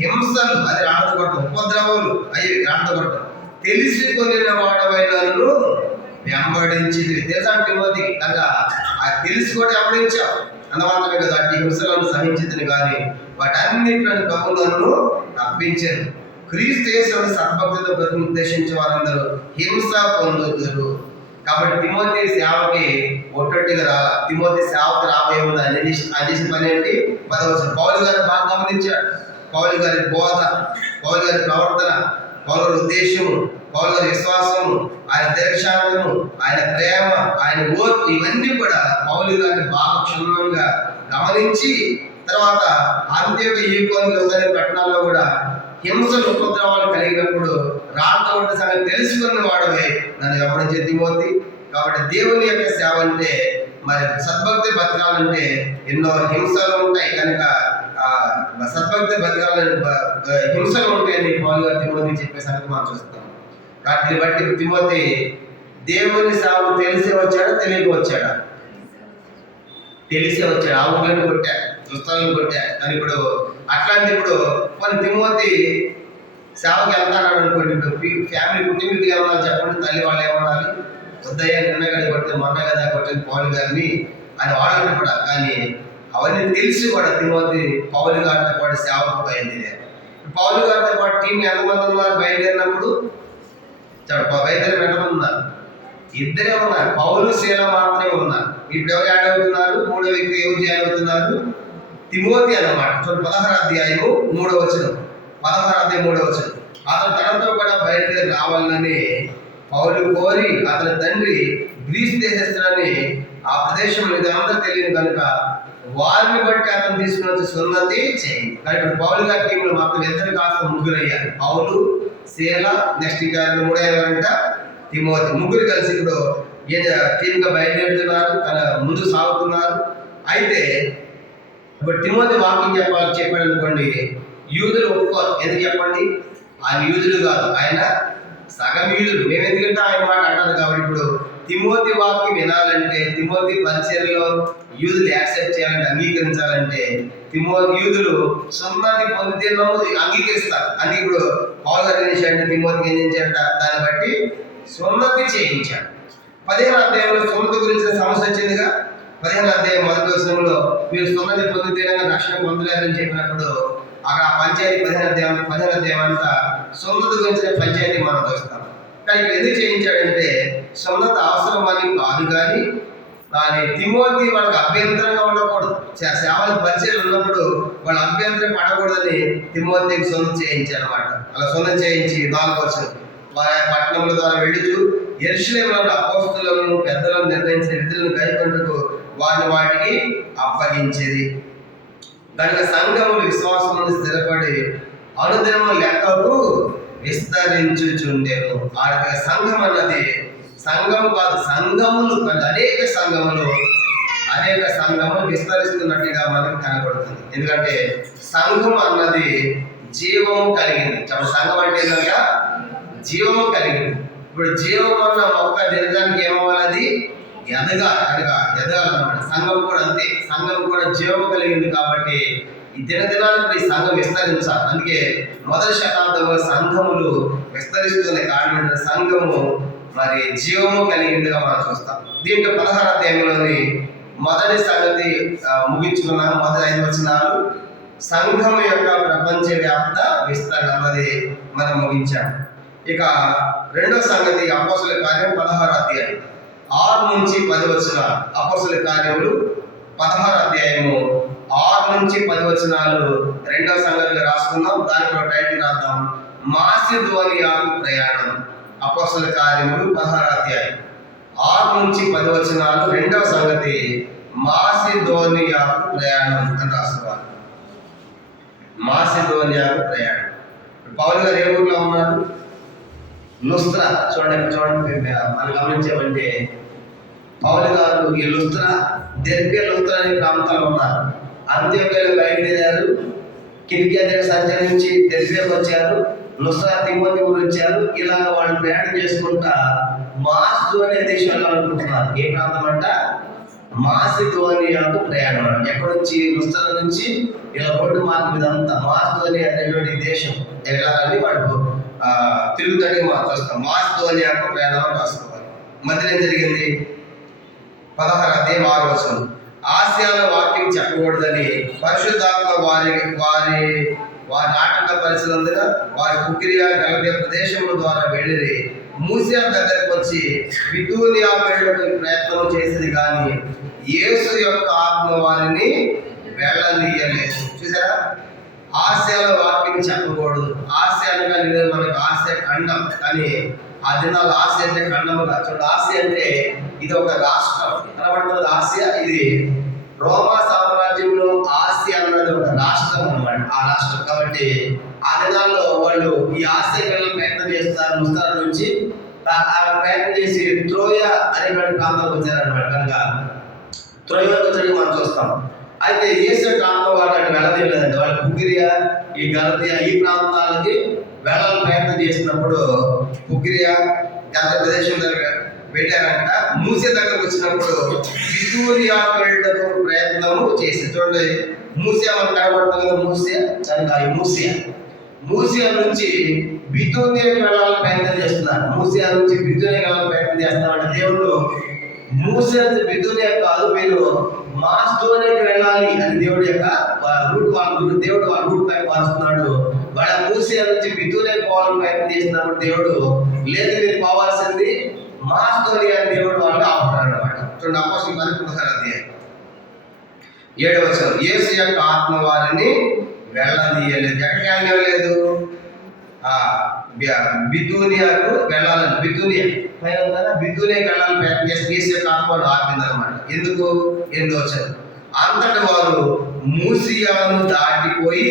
హింసలు, అది రాళ్ళతో కొట్టడం, ఉపద్రవాలు అయ్యి రాళ్ళతో కొట్టడం తెలిసి కొనిన వాడవై నన్ను వెంబడించింది. తెలుసా తిమోతికి? కనుక ఆ తెలిసి కూడా వెంబడించావు అన్నమాత్రమే కదా, అట్టి హింసలను సహించింది కానీ వాటన్నిటిని ప్రభు నన్ను తప్పించాను. క్రీస్తు యేసుని సద్భక్తితో బ్రతుకు ఉద్దేశించే వారందరూ హింస పొందుతారు. కాబట్టి తిమోతి సేవకి ఒట్టొట్టిగా రాల. తిమోతి సేవకు రాబోయే ముందు ఆయన చేసిన పని ఏంటి? 10వ వచనం. పౌలు గారు బాగా గమనించాడు. పౌలు గారి బోధ, పౌలు గారి ప్రవర్తన, పౌలు గారి ఉద్దేశము, పౌలు గారి విశ్వాసము, ఆయన దీర్ఘశాంతము, ఆయన ప్రేమ, ఆయన ఓర్పు, ఇవన్నీ కూడా పౌలు గారిని బాగా క్షుణ్ణంగా గమనించి తర్వాత అంత్యొక, యూకోనియ, లుస్త్రా పట్టణాల్లో కూడా హింసలు ఉపద్రవాలు కలిగినప్పుడు రాళ్ళతో కొట్టిన సంగతి తెలుసుకున్న వాడవే నన్ను వెంబడించే తిమోతి. కాబట్టి దేవుని యొక్క సేవ అంటే, మరి సద్భక్తి బతకాలంటే ఎన్నో హింసలు ఉంటాయి. కనుక సద్భక్తి బతకాలంటే హింసలు ఉంటాయని పౌలు గారు తిమోతికి చెప్పే సంగతి మనం చూస్తాం. వాటిని బట్టి తిమోతి దేవుని సేవకు తెలిసే వచ్చాడా తెలియక వచ్చాడా? తెలిసే వచ్చాడు. ఆ ఊళ్ళని కొట్టా, లుస్త్రాలను కొట్టా. కానీ ఇప్పుడు అట్లాంటి ఇప్పుడు కొన్ని తిమోతి సేవకి వెళ్తాడు అనుకోండి, ఇప్పుడు ఫ్యామిలీ కుటుంబీకులు ఏమన్నా చెప్పండి, తల్లి వాళ్ళు ఏమనాలి? వద్దయ్యా, నిన్న గడి కొట్టింది, మొన్న కదా కొట్టింది పౌలు గారిని అని వాళ్ళు కూడా. కానీ అవన్నీ తెలిసి కూడా తిమోతి పౌలు గారితో పాటు సేవకు బయలుదేరారు. పౌలు గారితో పాటు టీంలు ఎంతమంది ఉన్నారు? బయలుదేరినప్పుడు బయలుదేరి ఎంతమంది ఉన్నారు? ఇద్దరే ఉన్నారు. పౌలు, శీల మాత్రమే ఉన్నారు. ఇప్పుడు ఎవరు యాడ్ అవుతున్నారు? 3వ వ్యక్తి ఎవరు జాయిన్ అవుతున్నారు? తిమోతి అన్నమాట. 16వ అధ్యాయము 3వ వచనం. 16వ అధ్యాయం 3వ వచనం. అతను తనతో కూడా బయలుదేరి రావాలని పౌలు కోరి అతని తండ్రి గ్రీస్ దేశస్తులని ఆ ప్రదేశంలో ఇదంతా తెలియదు కనుక వారిని బట్టి అతను తీసుకుని వచ్చి సున్నతి చేయండి. కానీ ఇప్పుడు పౌలు గారి టీంలో మొత్తం ఇద్దరు కాస్త ముగ్గురు అయ్యారు. పౌలు, శీల, నెక్స్ట్ గారు 3వ తిమోతి, ముగ్గురు కలిసి ఇప్పుడు టీమ్గా బయలుదేరుతున్నారు, ముందు సాగుతున్నారు. అయితే ఇప్పుడు తిమోతి వాక్యం చెప్పాడు అనుకోండి, యూదులు ఒప్పుకోరు. ఎందుకు చెప్పండి? ఆయన యూదులు కాదు, ఆయన సగం యూదులు. మేము ఎందుకంటే ఆయన మాట అంటారు. కాబట్టి ఇప్పుడు తిమోతి వాక్యం వినాలంటే, తిమోతి పరిచర్యలో యూదులు యాక్సెప్ట్ చేయాలంటే, అంగీకరించాలంటే యూదులు సున్నతి పొందితే అంగీకరిస్తారు. అందుకే ఇప్పుడు పౌలు గారు ఏం చేశాడంటే తిమోతికి ఏం చేశాడ, దాన్ని బట్టి సున్నతి చేయించాడు. 15వ అధ్యాయంలో సున్నతి గురించిన సమస్య వచ్చిందిగా. 15వ అధ్యాయం 1వ వచనంలో మీరు సున్నతి పొందితేనే రక్షణ పొందలేరని చెప్పినప్పుడు అక్కడ పంచాయతీ 15వ అధ్యాయం అంతా సున్నతి గురించిన పంచాయతీ మనం చూస్తాం. కానీ ఇక్కడ ఎందుకు చేయించాడంటే సున్నతి అవసరమని కాదు, కానీ తిమోతి వాళ్ళకి అభ్యంతరంగా ఉండకూడదు. సేవల పరిచయం ఉన్నప్పుడు వాళ్ళ అభ్యంతరం పడకూడదని తిమోతికి సున్నతి చేయించాడు అనమాట. అలా సున్నతి చేయించి 4వ వచనం, వారి పట్టణముల ద్వారా వెళ్ళుచు యెరూషలేములో అపోస్తలులను పెద్దలను నిర్ణయించిన విధులను కైకొంటూ వాటికి అప్పగించేది. కనుక సంఘములు విశ్వాసమును స్థిరపడి అనుదినము లెక్కకు విస్తరించుచుండెను. ఆ సంఘం అన్నది సంఘము కాదు, సంఘములు, అనేక సంఘములు విస్తరిస్తున్నట్టుగా మనకు కనబడుతుంది. ఎందుకంటే సంఘం అన్నది జీవము కలిగింది. సంఘం అంటే కనుక జీవము కలిగింది. ఇప్పుడు జీవం అన్న మొక్క దినడానికి ఏమవ్వాలి? ఎదగాలన్నమాట. సంఘం కూడా అంతే, సంఘం కూడా జీవము కలిగింది. కాబట్టి ఈ దినదినానికి ఈ సంఘం విస్తరించాలి. అందుకే మొదటి శతాబ్దంలో సంఘములు విస్తరిస్తున్న కారణం సంఘము మరి జీవము కలిగిందిగా మనం చూస్తాం. దీంట్లో 16వ అధ్యాయంలోని మొదటి సంగతి ముగించుకున్నాము. మొదటి 5 వచనాలు సంఘం యొక్క ప్రపంచవ్యాప్త విస్తరణ అన్నది మనం ముగించాము. ఇక రెండో సంగతి అపోస్తలుల కార్యం 16వ అధ్యాయం 6 నుంచి 10 వచనాలు. అపోస్తలుల కార్యములు 16వ అధ్యాయము 6 నుంచి 10 వచనాలు రెండవ సంగతిగా రాసుకున్నాం. దానికి ఒక టైటిల్ రాద్దాం, మాసిదోనియాకు ప్రయాణం. అపోస్తలుల కార్యములు 16వ అధ్యాయం 6 నుంచి 10 వచనాలు రెండవ సంగతి మాసిదోనియాకు ప్రయాణం అని రాసుకోవాలి. మాసిదోనియాకు ప్రయాణం. పౌలు గారు ఏ ఊర్లో ఉన్నారు? లుస్త్రా. చూడండి మనం గమనించామంటే పౌలు గారు ఈ లుస్త్రా, దెర్బే, లుస్త్రా అనే ప్రాంతాల్లో ఉన్నారు. అంత్యోక్యలో బయలుదేరారు, కిలికియా దగ్గర సంచరించి దెర్బేకి వచ్చారు, లుస్త్రా, తిమోతి ఊరు వచ్చారు. ఇలా వాళ్ళు ప్రయాణం చేసుకుంటా మాసిదోనియా దేశంలో అనుకుంటున్నారు. ఏ ప్రాంతం అంట? మాసిదోనియాకు ప్రయాణం. ఎక్కడి నుంచి? లుస్త్రా నుంచి ఇలా రోడ్డు మార్గం మీద అంతా మాసిదోనియా అనేటువంటి దేశం వెళ్ళాలని వాళ్ళు తిరుగుతాడే మనం చూస్తాం. మాసిదోనియాకు ప్రయాణం రాసుకోవాలి. మధ్యలో ఏం జరిగింది? 16వ అధ్యాయం 6వ వచనం, ఆసియాలో వాక్యం చెప్పకూడదని పరిశుద్ధాత్మ వారి ఆటంకపరిచినందున వారి కుకిరియా, గలతీయ ప్రదేశముల ద్వారా వెళ్ళి మూసియా దగ్గరకు వచ్చి బితూనియా వెళ్ళడానికి ప్రయత్నం చేసింది, కానీ యేసు యొక్క ఆత్మ వారిని వెళ్ళనీయలేదు. చూసారా? ఆసియాలో వాక్యం చెప్పకూడదు. ఆసియా అనగా మనకు ఆసియా ఖండం, కానీ ఆ దినాలు ఆసియా అంటే ఖండముగా. చూడండి, ఆసియా అంటే ఇది ఒక రాష్ట్రం కనబడుతుంది. ఆసియా ఇది రోమా సామ్రాజ్యంలో ఆసియా అన్నది ఒక రాష్ట్రం అన్నమాట. ఆ రాష్ట్రం కాబట్టి ఆ దినాల్లో వాళ్ళు ఈ ఆసియా వెళ్ళి ప్రయత్నం చేస్తున్నారు. ముస్తార నుంచి ప్రయత్నం చేసి త్రోయ అనేటువంటి ప్రాంతాలకు వచ్చారనమాట. కనుక త్రోయకు వచ్చి మనం చూస్తాం. అయితే యేసు ఆత్మ వాళ్ళు అటు వెళ్ళలేదండి. వాళ్ళు కుకిరియా, ఈ గలతీయా ఈ ప్రాంతాలకి వెళ్ళాలని ప్రయత్నం చేసినప్పుడు కుకిరియా, గలతీయ ప్రదేశం దగ్గర వెళ్ళారంట. మూసియా దగ్గరకు వచ్చినప్పుడు బితూనియా వెళ్ళడానికి ప్రయత్నము చేసి, చూడండి మూసియా మనకు కనబడుతుంది కదా, మూసియా. కనుక ఈ మూసియా నుంచి బితూనియాకి వెళ్ళాలని ప్రయత్నం చేస్తున్నారు. మూసియా నుంచి బితూనియాకి వెళ్ళాలని ప్రయత్నం చేస్తున్నారంటే దేవుడు మూసియా నుంచి బితూనియా కాదు, మీరు మాసిదోనియాకి వెళ్ళాలి అని దేవుడు యొక్క దేవుడు వాళ్ళ రూట్ పై మారుస్తున్నాడు. వాళ్ళ మూసియా నుంచి బితూనియాకి పోవాలని ప్రయత్నం చేసినప్పుడు దేవుడు లేదు, మీరు పోవాల్సింది మాసిదోనియా అని దేవుడు వాళ్ళు ఆపుతారు అనమాట. చూడండి, అపోస్తలుల కార్యం 16వ అధ్యాయం 7వ వచనం, యేసు యొక్క ఆత్మ వారిని వెళ్ళనీయలేదు. ఎక్కడికి వెళ్ళలేదు? బితూనియాకు వెళ్ళాలని, బితూనియాకి వెళ్ళాలని ప్రయత్నం చేసి యేసు యొక్క ఆత్మ ఆపిందనమాట. ఎందుకు? 8వ వచనం, అంతటి వారు మూసియాను దాటిపోయి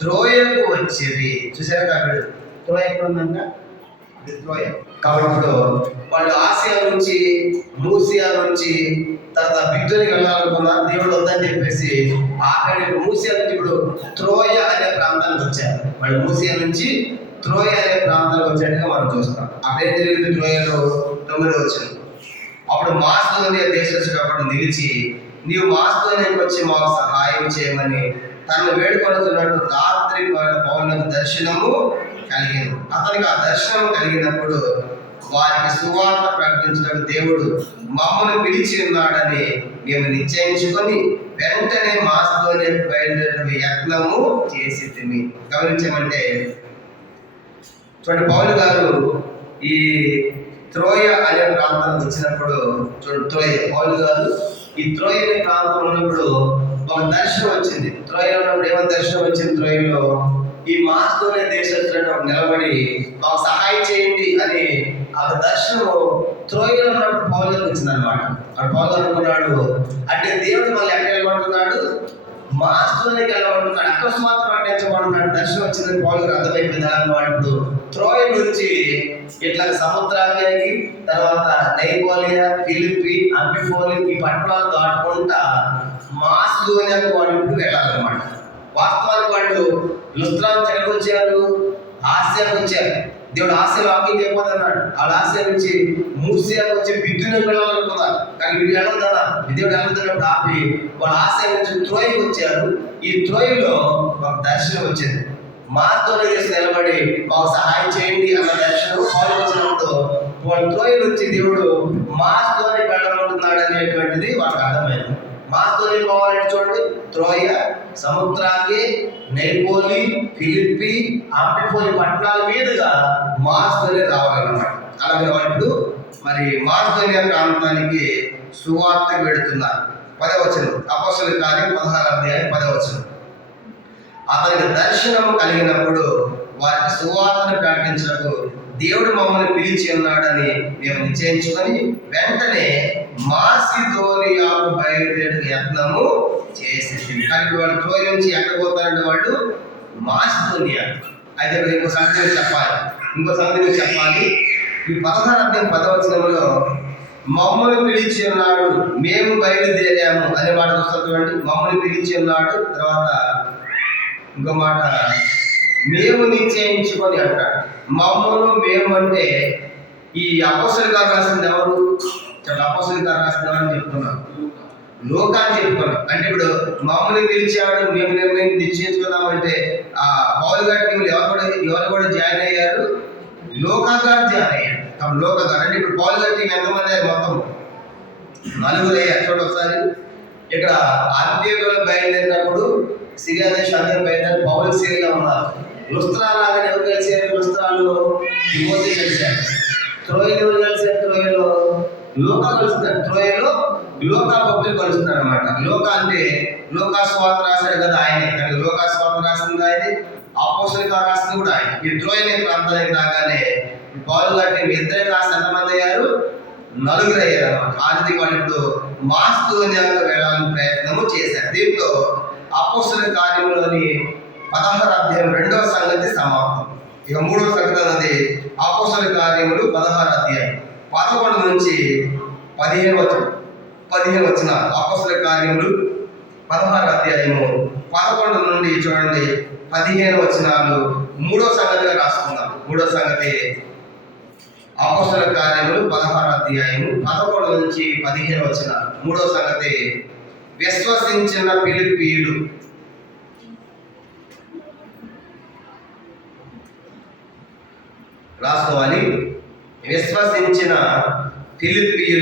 త్రోయకు వచ్చేది. చూసారా? కాబట్టి త్రోయ ఎక్కడ ఉందంట? త్రోయ. కాబట్టి వాళ్ళు ఆసియా నుంచి, మూసియా నుంచి తర్వాత బితూనియాకి వెళ్ళాలనుకున్నారు. దేవుడు వద్దని చెప్పేసి అక్కడి మూసియా నుంచి ఇప్పుడు త్రోయ అనే ప్రాంతానికి వచ్చారు. వాళ్ళు మూసియా నుంచి త్రోయ అనే ప్రాంతానికి వచ్చేట్టుగా మనం చూస్తాం. అప్పుడేం జరిగింది? త్రోయలో 9వ వచనం, అప్పుడు మాసిదోనియా దేశస్తుడు నిలిచి, నీవు మాసిదోనియాకి వచ్చి మాకు సహాయం చేయమని తనను వేడుకొనుతున్నట్టు రాత్రి పౌలునకు దర్శనము కలిగింది. అతనికి ఆ దర్శనం కలిగినప్పుడు వారికి సువార్త ప్రకటించడానికి దేవుడు మమ్మల్ని పిలిచి ఉన్నాడని మేము నిశ్చయించుకొని వెంటనే మాసిదోనియాకు బయలుదేరి యత్నము చేసి తిని. గమనించమంటే చూడండి, పౌలు గారు ఈ త్రోయ అనే ప్రాంతానికి వచ్చినప్పుడు, చూడండి త్రోయ, పౌలు గారు ఈ త్రోయ అనే ప్రాంతంలో ఉన్నప్పుడు ఒక దర్శనం వచ్చింది. త్రోయలో ఉన్నప్పుడు ఏమైనా దర్శనం వచ్చింది? త్రోయలో ఈ మాసిదోనియా దేశస్తుడు నిలబడి మాకు సహాయం చేయండి అని ఆ దర్శనం త్రోయలో ఉన్నప్పుడు పౌలు గారికి వచ్చింది అనమాట. అప్పుడు పౌలు గారు అనుకున్నాడు, అంటే దేవుడు మళ్ళీ ఎక్కడ వెళ్ళమంటున్నాడు? మాస్తోనికి వెళ్ళమంటున్నాడు, అకస్మాత్ ప్రకటించబడున్నాడు. దర్శనం వచ్చిందని పౌలుకి అర్థమైపోయింది. వాడు ఇప్పుడు త్రోయ్ నుంచి ఇట్లా సముద్రానికి, తర్వాత నైపోలియా, ఫిలిప్పి, అంఫిఫోలి ఈ పట్టణాలు దాటుకుంటా మాసిదోనియాకు వాడు ఇప్పుడు వెళ్ళాలన్నమాట. వాస్తవానికి వాళ్ళు లుస్త్రా నుంచి ఎక్కడికి వచ్చారు? ఆసియాకు వచ్చారు. దేవుడు ఆసియాలో ఆకి చెప్పొద్దన్నాడు. వాళ్ళ ఆసియా నుంచి మూసియాకు వచ్చి బిద్దుని వెళ్ళాలనుకున్నారు, కానీ వీడు వెళ్ళొద్దన్నా. దేవుడు వెళ్ళొద్దన్నప్పుడు ఆపి వాళ్ళ ఆసియా నుంచి త్రోయికి వచ్చారు. ఈ త్రోయిలో ఒక దర్శనం వచ్చింది. మాతోనే చేసి నిలబడి మాకు సహాయం చేయండి అన్న దర్శనం పౌలు వచ్చినప్పుడు వాళ్ళ త్రోయి నుంచి దేవుడు మాతోనే వెళ్ళమంటున్నాడు అనేటువంటిది వాళ్ళకి అర్థమైంది. మాస్తోని పోవాలంటే చూడండి, త్రోయ, సముద్రాకి, నైపోలి, ఫిలిప్పి, అంఫిఫోలి పట్టణాల మీదుగా మాస్తోని రావాలన్నమాట. అలాగే వాళ్ళు మరి మాస్తోనియా ప్రాంతానికి సువార్తకు వెళుతున్నారు. 10వ వచనం, అపోస్తలుల కార్యం 16వ అధ్యాయం 10వ వచనం. అతనికి దర్శనం కలిగినప్పుడు వారికి సువార్తను ప్రకటించడానికి దేవుడు మమ్మల్ని పిలిచి ఉన్నాడని మేము నిశ్చయించుకొని వెంటనే మాసిదోనియాకు బయలుదేరి యత్నము చేసింది. కానీ వాళ్ళు త్రోయ్ నుంచి ఎక్కడ పోతారంటే వాళ్ళు మాసిదోనియా. అయితే ఇంకో సంగతి చెప్పాలి. ఈ 16వ అధ్యాయం 10వ వచనంలో మమ్మల్ని పిలిచి ఉన్నాడు, మేము బయలుదేరాము అనే మాట వస్తుంది. మమ్మల్ని పిలిచి ఉన్నాడు, తర్వాత ఇంకో మాట మేము నిశ్చయించుకొని అంటాడు. మేము అంటే ఈ అపోస్తలుల గారు రాసింది ఎవరు? అపోస్తలుల గారు రాసింది ఎవరని చెప్తున్నాను, లోకాన్ని చెప్తున్నాను. అంటే ఇప్పుడు మమ్మల్ని పిలిచాడు, మేము నిశ్చయించుకుందామంటే ఆ పౌలు గారి టీంలో ఎవరు కూడా జాయిన్ అయ్యారు? లోకా గారు జాయిన్ అయ్యారు. లోక గారు అంటే ఇప్పుడు పౌలు గారి టీం ఎంతమంది అయ్యారు? మొత్తం 4 అయ్యారు. చూడండి ఒకసారి. ఇక్కడ ఆంతియోకులో బయలుదేరినప్పుడు సిరియా దేశాన్ని బయలుదేరి పౌలు సిరియాలో ఉన్నారు. లుస్త్రా లాగానే ఎవరు కలిసారు? లుస్త్రాలు తిమోతి కలిశారు. త్రోయలో ఎవరు కలిసారు? త్రోయలో లోకా కలుస్తున్నారు. త్రోయలో లోకా భక్తులు కలుస్తున్నారు అనమాట. లోకా అంటే లోకా స్వార్థ రాశాడు కదా ఆయనే, కానీ లోకా స్వార్థ రాసింది ఆయనే, అపోస్తలుల గారు రాసింది కూడా ఆయన. ఈ త్రోయ ప్రాంతానికి రాగానే పౌలు గారి ఇద్దరే రాసి ఎంతమంది అయ్యారు? 4 అయ్యారు అనమాట. ఆది వాళ్ళు ఇప్పుడు మాసిదోనియాకు వెళ్ళాలని ప్రయత్నము చేశారు. దీంతో అపోస్తలుల కార్యంలోని 16వ అధ్యాయం 2వ సంగతి సమాప్తం. ఇక 3వ సంగతి అన్నది అపోస్తలుల కార్యములు 16వ అధ్యాయం 11 నుంచి 15 వచన. అపోస్తలుల కార్యములు 16వ అధ్యాయము 11 నుండి చూడండి 15 వచనాలు 3వ సంగతిగా రాసుకుందాం. 3వ సంగతి అపోస్తలుల కార్యములు 16వ అధ్యాయము 11 నుంచి 15 వచనాలు. 3వ సంగతి విశ్వసించిన ఫిలిప్పీయులు. రాసుకోవాలి. విశ్వసించిన ఫిలిప్పీయులు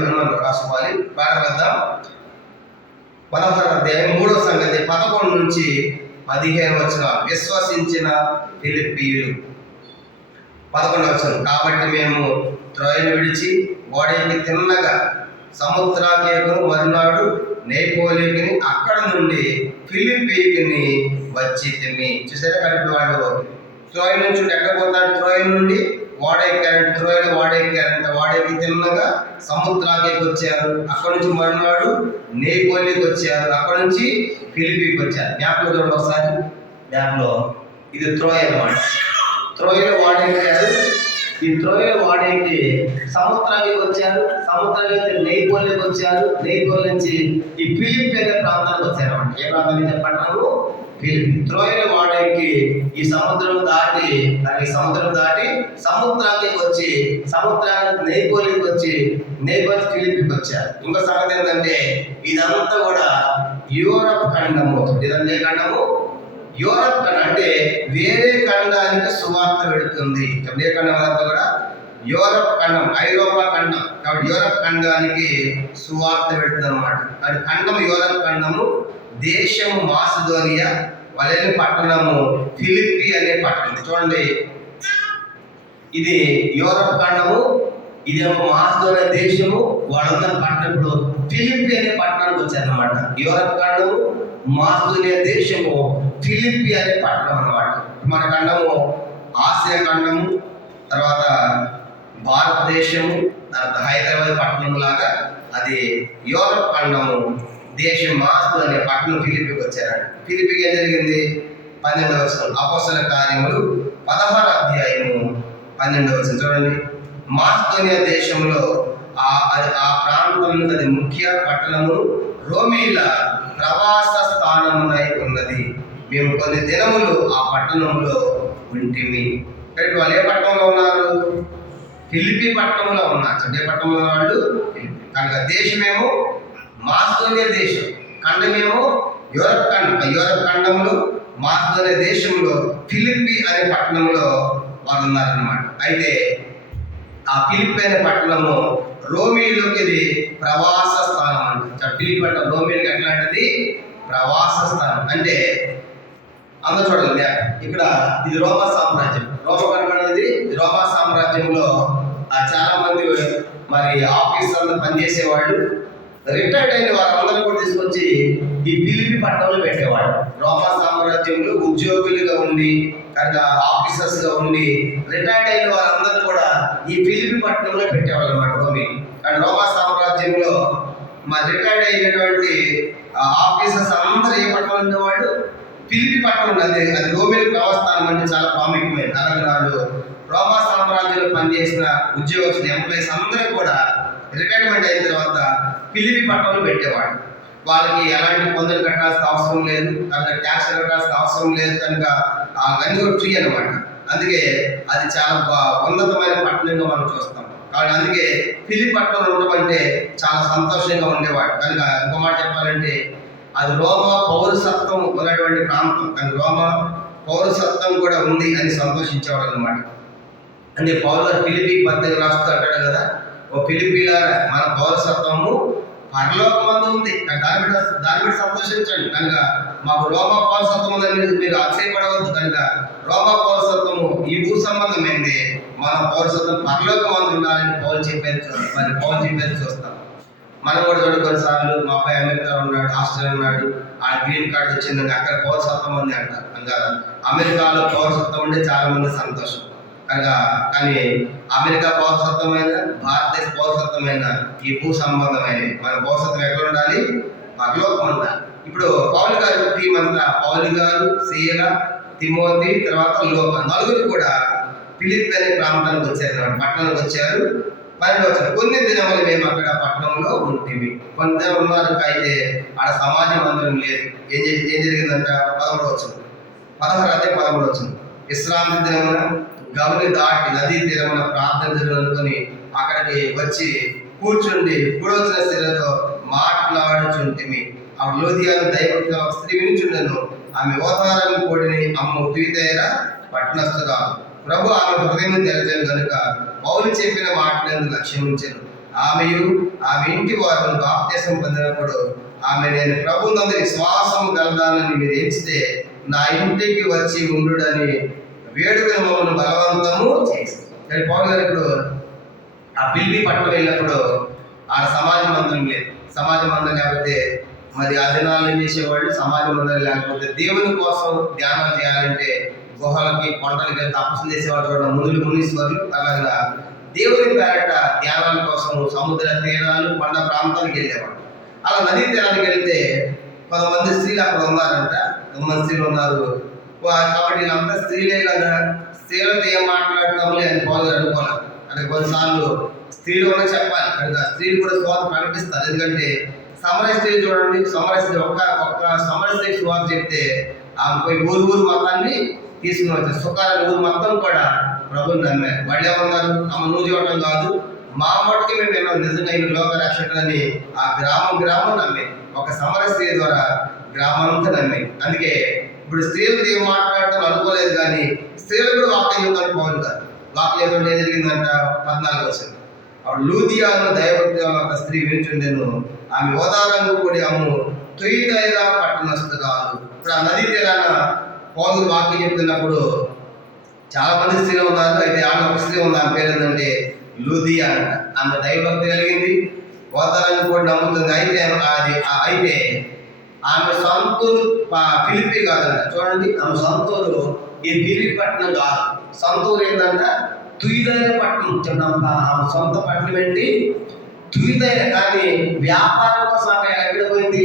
అని మనం రాసుకోవాలి. ప్రారంభిద్దాం. 16వ అధ్యాయం 3వ సంగతి 11 నుంచి 15 వచనాలు. విశ్వసించిన ఫిలిప్పీయులు. 11వ వచనం. కాబట్టి మేము త్రోయను విడిచి ఓడెక్కి తిన్నగా సముద్రాకేకును మరునాడు నైపోలికి, అక్కడ నుండి ఫిలిప్పీకి వచ్చి తిని. చూసారా? కాబట్టి వాడు త్రోయ్ నుంచి ఎక్కడ పోతాడు? త్రోయ్ నుండి ఓడెక్కారంటే, త్రోయలో ఓడెక్కి తిన్నగా సముద్రాకేకి వచ్చారు. అక్కడ నుంచి మరునాడు నైపోలికి వచ్చారు. అక్కడ నుంచి ఫిలిప్పీకి వచ్చారు. మ్యాప్లో చూడండి ఒకసారి. మ్యాప్లో ఇది త్రోయ్ అన్నమాట. త్రోయలో ఓడెక్కారు. ఈ త్రోయలో ఓడెక్కి సముద్రానికి వచ్చారు. సముద్రానికి నైపోలికి వచ్చారు. నైపోలి నుంచి ఈ ఫిలిప్పి అనే ప్రాంతానికి వచ్చారు అన్నమాట. ఏ ప్రాంతానికి చెప్పంటారు? ఫిలిప్పి. త్రోయలో ఓడెక్కి ఈ సముద్రం దాటి సముద్రానికి వచ్చి, సముద్రానికి నైపోలికి వచ్చి, నైపోలి ఫిలిప్పికి వచ్చారు. ఇంకో సంగతి ఏంటంటే ఇదంతా కూడా యూరప్ ఖండము. ఇదంతా ఏ ఖండము? యూరప్ ఖండం. అంటే వేరే ఖండానికి సువార్త వెళుతుంది. ఏ ఖండం అంతా కూడా యూరప్ ఖండం, ఐరోపా ఖండం. కాబట్టి యూరప్ ఖండానికి సువార్త వెళుతుంది అనమాట. అది ఖండం యూరప్ ఖండము, దేశము మాసిదోనియా, వాళ్ళని పట్టణము ఫిలిప్పి అనే పట్టణం. చూడండి, ఇది యూరప్ ఖండము, ఇదేమో మాసిదోనియా దేశము, వాళ్ళందరూ పట్టణప్పుడు ఫిలిప్పి అనే పట్టణానికి వచ్చారనమాట. యూరప్ ఖండము, మాసిదోనియా దేశము, ఫిలిప్పి అనే పట్టణం అన్నమాట. మన ఖండము ఆసియా ఖండము, తర్వాత భారతదేశము, తర్వాత హైదరాబాద్ పట్టణం లాగా అది యూరప్ ఖండము దేశం మాస్తు అనే పట్టణం ఫిలిపికి వచ్చారంట. ఫిలిపికి ఏం జరిగింది? 12వ వచనం, అపోస్తల కార్యములు 16వ అధ్యాయము 12వ వచనం చూడండి. మాస్తోనియా దేశంలో ఆ ప్రాంతంలో అది ముఖ్య పట్టణము రోమీల ప్రవాస స్థానమునై ఉన్నది. మేము కొన్ని దినములు ఆ పట్టణంలో ఉంటిమి. వాళ్ళు ఏ పట్టణంలో ఉన్నారు? ఫిలిపి పట్టణంలో ఉన్నారు. అంటే ఏ పట్టణంలో వాళ్ళు? ఫిలిపి. కనుక దేశమేమో మాస్తోనియా దేశం, ఖండమేమో యూరప్ ఖండం. యూరప్ ఖండంలో మాస్తోనియా దేశంలో ఫిలిపి అనే పట్టణంలో వాళ్ళు ఉన్నారన్నమాట. అయితే ఆ ఫిలిపి అనే పట్టణము రోమీలోకి ఇది ప్రవాస స్థానం అంట. ఫిలిపి పట్టణం రోమీలకి ఎట్లాంటిది? ప్రవాస స్థానం. అంటే అందరూ చూడండి, ఇక్కడ ఇది రోమా సామ్రాజ్యం. రోమా కనబడేది రోమా సామ్రాజ్యంలో చాలా మంది మరి ఆఫీసర్లు పనిచేసేవాళ్ళు, రిటైర్డ్ అయిన వారందరూ కూడా తీసుకొచ్చి ఈ ఫిలిపి పట్టణంలో పెట్టేవాడు. రోమా సామ్రాజ్యంలో ఉద్యోగులుగా ఉండి, కనుక ఆఫీసర్స్ గా ఉండి రిటైర్డ్ అయిన వారందరూ కూడా ఈ ఫిలిపి పట్టణంలో పెట్టేవాళ్ళు అన్నమాట రోమి. కానీ రోమా సామ్రాజ్యంలో మరి రిటైర్డ్ అయినటువంటి ఆఫీసర్స్ అందరూ ఏ పట్టణంలో ఉండేవాడు? ఫిలిపి పట్టణం. అది రోమిల ప్రవాస్థానం అంటే చాలా ప్రాముఖ్యమైనది. అలాగే వాళ్ళు రోమా సామ్రాజ్యంలో పనిచేసిన ఉద్యోగస్తులు, ఎంప్లాయీస్ అందరూ కూడా రిటైర్మెంట్ అయిన తర్వాత ఫిలిపి పట్టణంలో పెట్టేవాడు. వాళ్ళకి ఎలాంటి పన్నులు కట్టాల్సిన అవసరం లేదు, కనుక ట్యాక్స్ కట్టాల్సిన అవసరం లేదు, కనుక అన్ని కూడా ఫ్రీ అనమాట. అందుకే అది చాలా ఉన్నతమైన పట్టణంగా మనం చూస్తాం. కాబట్టి అందుకే ఫిలిపి పట్టణంలో ఉండడం అంటే చాలా సంతోషంగా ఉండేవాడు. కనుక ఇంకో మాట చెప్పాలంటే అది రోమా పౌరసత్వం ఉన్నటువంటి ప్రాంతం, కానీ రోమా పౌరసత్వం కూడా ఉంది అని సంతోషించేవాడు అనమాట. అంటే పౌరు ఫిలిపి పత్రిక రాస్తూ అంటాడు కదా, ఓ ఫిలిపిల మన పౌరసత్వము పరలోకమందు ఉంది, దాని మీద సంతోషించండి. కనుక మాకు రోమా పౌరసత్వం ఉందని మీరు ఆశ్చర్యపడవద్దు. కనుక రోమా పౌరసత్వము ఈ భూ సంబంధమైంది, మన పౌరసత్వం పరలోకమందు ఉండాలని పౌలు చెప్పేది చూస్తాం. మనం కూడా చూడండి, కొన్నిసార్లు మా అబ్బాయి అమెరికా ఉన్నాడు, ఆస్ట్రేలియా ఉన్నాడు, ఆ గ్రీన్ కార్డు వచ్చిందని అక్కడ పౌరసత్వం ఉంది అంటారు. కనుక అమెరికాలో పౌరసత్వం ఉంటే చాలా మంది సంతోషం. కనుక కానీ అమెరికా పౌరసత్వమైన, భారతదేశ పౌరసత్వమైన ఈ భూ సంబంధమైనవి. మన పౌరసత్వం ఎక్కడ ఉండాలి? పరలోకం ఉండాలి. ఇప్పుడు పౌలు గారు టీం అంతా, పౌలు గారు, సీల, తిమోతి, తర్వాత లోక, నలుగురు కూడా ఫిలిప్పి అనే ప్రాంతానికి వచ్చారు, పట్టణానికి వచ్చారు. 12వ వచనం, కొన్ని దినములు మేము అక్కడ పట్టణంలో ఉంటుంది. కొన్ని దినాలు ఉన్నారు, అయితే ఆడ సమాజ మందిరం లేదు. ఏం జరిగిందంట? 11వ వచనం, 16వ వచనం, విశ్రాంతి దినమున గవని దాటి నదీ తీరమున ప్రార్థన జరుగునుకొని అక్కడికి వచ్చి కూర్చుండి కూడొచ్చిన స్త్రీలతో మాట్లాడుచుంటిమి. ఆ లూదియాను దైవ స్త్రీ వినిచుండెను. ఆమె ఓతారం కోడిని అమ్ము తుయితైర పట్టణస్థురాలు. ప్రభు ఆమె హృదయం తెరచారు కనుక పౌలు చెప్పిన మాటలను లక్ష్యమించారు. ఆమె ఇంటి వారు బాప్తిసం పొందినప్పుడు ఆమె, నేను ప్రభు నందు విశ్వాసం కలదానని మీరు ఎంచితే నా ఇంటికి వచ్చి ఉండుడని వేడుకను మమ్మల్ని బలవంతము చేసి. పౌలు గారు ఇప్పుడు ఆ ఫిలిపి పట్టణం వెళ్ళినప్పుడు ఆడ సమాజ మందిరం లేదు. సమాజ మందిరం లేకపోతే మరి ఆ దినాలు ఏం చేసేవాళ్ళు? సమాజ మందిరం లేకపోతే దేవుని కోసం ధ్యానం చేయాలంటే గుహలకి, కొండలకి తపస్సులు చేసేవాళ్ళు కూడా మునీశ్వరులు. అలాగా దేవుని పేరట ధ్యానాల కోసం సముద్ర తీరాలు, కొండ ప్రాంతాలకు వెళ్ళేవాడు. అలా నదీ తీరానికి వెళ్తే కొంతమంది స్త్రీలు అక్కడ ఉన్నారంట. కొంతమంది స్త్రీలు ఉన్నారు కాబట్టి వీళ్ళంతా స్త్రీలే కదా, స్త్రీలతో ఏం మాట్లాడతాంలే అని పౌలు అనుకోవాలి. అంటే కొన్నిసార్లు స్త్రీలు కూడా చెప్పాలి, కనుక స్త్రీలు కూడా స్వాత ప్రకటిస్తారు. ఎందుకంటే సమర స్త్రీ చూడండి, సమర స్త్రీ ఒక్క సమర స్త్రీ స్వాత చెప్తే ఆమె పోయి ఊరు మొత్తాన్ని తీసుకుని వచ్చారు. సుఖాల ఊరు మొత్తం కూడా ప్రభుని నమ్మారు. వాళ్ళు ఏమన్నారు? అమ్మ నువ్వు చూడటం కాదు, మా మటుకు మేము విన్నాం, నిజంగా ఈ లోక రక్షకులని ఆ గ్రామం నమ్మే. ఒక సమర స్త్రీ ద్వారా గ్రామంతా నమ్మే. అందుకే ఇప్పుడు స్త్రీలు ఏం మాట్లాడటం అనుకోలేదు, కానీ స్త్రీలు కూడా వాక్యం చెప్తాను పౌలు గారు. వాక్యం చెప్తుంటే ఏం జరిగిందంట? 14వ వచనం, అప్పుడు లూదియాను దైవభక్తి ఒక స్త్రీ వినిచుండెను. ఆమె ఓదారంగు కూడి అమ్ము తుయితైర పట్టణస్థురాలు. ఇప్పుడు ఆ నదీ తీరాన పౌలు వాక్యం చెప్తున్నప్పుడు చాలా మంది స్త్రీలు ఉన్నారు. అయితే ఆమె ఒక స్త్రీ ఉంది, ఆమె పేరు ఏంటంటే లూదియా అంట. ఆమె దైవభక్తి కలిగింది, ఓదారంగు కూడి నమ్ముతుంది. అయితే ఆమె సొంతూరు ఫిలిపి కాదంట. చూడండి, ఆమె సొంతూరు ఈ ఫిలిపి పట్టణం కాదు. సొంతూరు ఏంటంట? తుయితైర పట్టణం. ఆమె సొంత పట్టణం ఏంటి? తుయితైర, కానీ వ్యాపారం కోసం అక్కడ ఎక్కడ పోయింది?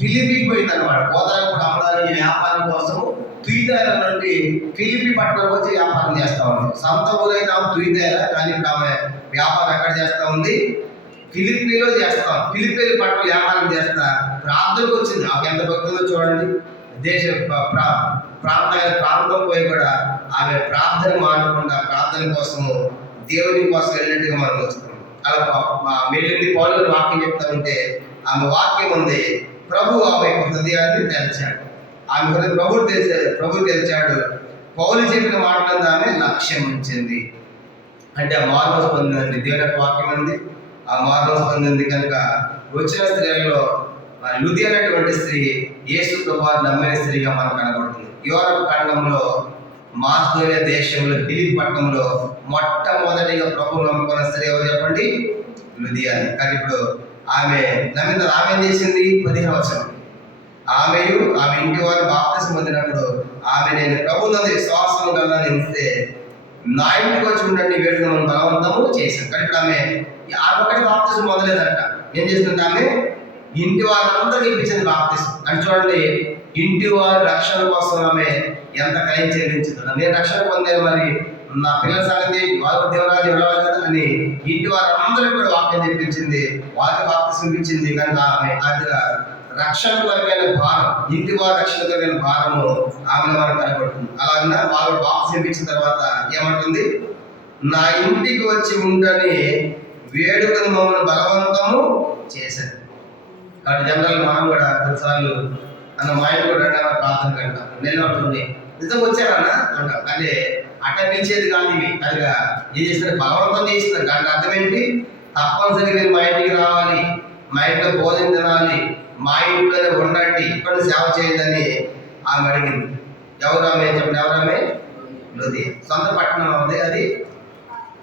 ఫిలిపికి పోయింది అనమాట. గోదావరి కూడా అమ్మడానికి వ్యాపారం కోసం తుయితైర నుండి ఫిలిపి పట్టణం వచ్చి వ్యాపారం చేస్తా ఉంది. సొంత ఊరైతే ఆమె తుయితైర, కానీ ఇప్పుడు ఆమె వ్యాపారం ఎక్కడ చేస్తా ఉంది? ఫిలిప్పీలో చేస్తాం. ఫిలిప్పీల పట్ల వ్యాపారం చేస్తా ప్రాంతంకి వచ్చింది. ఆమె ఎంత భక్తుందో చూడండి. దేశ ప్రాంతం పోయి కూడా ఆమె ప్రార్థన మానకుండా ప్రార్థన కోసము దేవుని కోసం వెళ్ళినట్టుగా మనం వస్తాం. అలా వెళ్ళింది. పౌలు వాక్యం చెప్తా ఉంటే ఆమె వాక్యం ఉంది. ప్రభు ఆమె హృదయాన్ని తెరిచాడు. ఆమె హృదయం ప్రభు తెరిచాడు. పౌలు చెప్పిన మాటలంతా ఆమె లక్ష్యం ఉంచింది. అంటే ఆ మార్పు పొందింది. దేవుని యొక్క వాక్యం ఉంది. ఆ మార్పు పొందింది కనుక వచ్చిన స్త్రీలలో లుది అనేటువంటి స్త్రీ యేసు ప్రభువుని నమ్మిన స్త్రీగా మనకు కనబడుతుంది. యూరప్ ఖండంలో మాస్కోనియా దేశంలో ఫిలిప్పి పట్టణంలో మొట్టమొదటిగా ప్రభువు నమ్ముకున్న స్త్రీ ఎవరు చెప్పండి? లుదియా. కానీ ఇప్పుడు ఆమె నమ్మిన ఆమె ఏం చేసింది? 15వ వచనం, ఆమె ఇంటి వారు బాప్తిసం పొందినప్పుడు ఆమె నేను ప్రభువు నందు విశ్వాసం కలదని నిలిస్తే నా ఇంటికి వచ్చి ఉండండి వేడుక మనం బలవంతము చేశాం. కానీ ఇప్పుడు ఆమె ఒకటి బాప్తిసం మొదలేదంట. ఏం చేసిందంటే ఆమె ఇంటి వారందరూ ఇప్పించింది బాప్తిసం. అని చూడండి, ఇంటి వారి రక్షణ కోసం ఆమె ఎంత క్రయం చెల్లించింది. నేను రక్షణ పొందాను, మరి నా పిల్లల సంగతి వారు దేవరాజు వెళ్ళాలి కదా అని ఇంటి వారందరూ కూడా వాక్యం చెప్పించింది, వారికి బాప్తిసం ఇప్పించింది. కనుక ఆమె అదిగా రక్షణపరమైన భారం, ఇంటి వారి రక్షణపరమైన భారము ఆమెను మనకు కనబడుతుంది. అలాగే వాళ్ళు బాప్తిసం ఇప్పించిన తర్వాత ఏమంటుంది? నా ఇంటికి వచ్చి ఉండని వేడుకను మమ్మల్ని బలవంతము చేశారు. కాబట్టి జనరల్ మనం కూడా కొన్నిసార్లు అన్న మా ఇంటి కూడా ప్రార్థన కంటాం, నిలబడుతుంది నిజంగా వచ్చారన్నా అంటాం. అంటే అట్ట పిలిచేది కాదు ఇవి. అదిగా ఏం చేస్తారు? బలవంతం చేస్తున్నారు. దాంట్లో అర్థం ఏంటి? తప్పనిసరిగా మీరు మా ఇంటికి రావాలి, మా ఇంట్లో భోజనం తినాలి, మా ఇంట్లోనే ఉండండి, ఇక్కడ సేవ చేయండి అని ఆమె అడిగింది. ఎవరామె చెప్పండి? ఎవరామె? లుది. సొంత పట్టణం ఉంది అది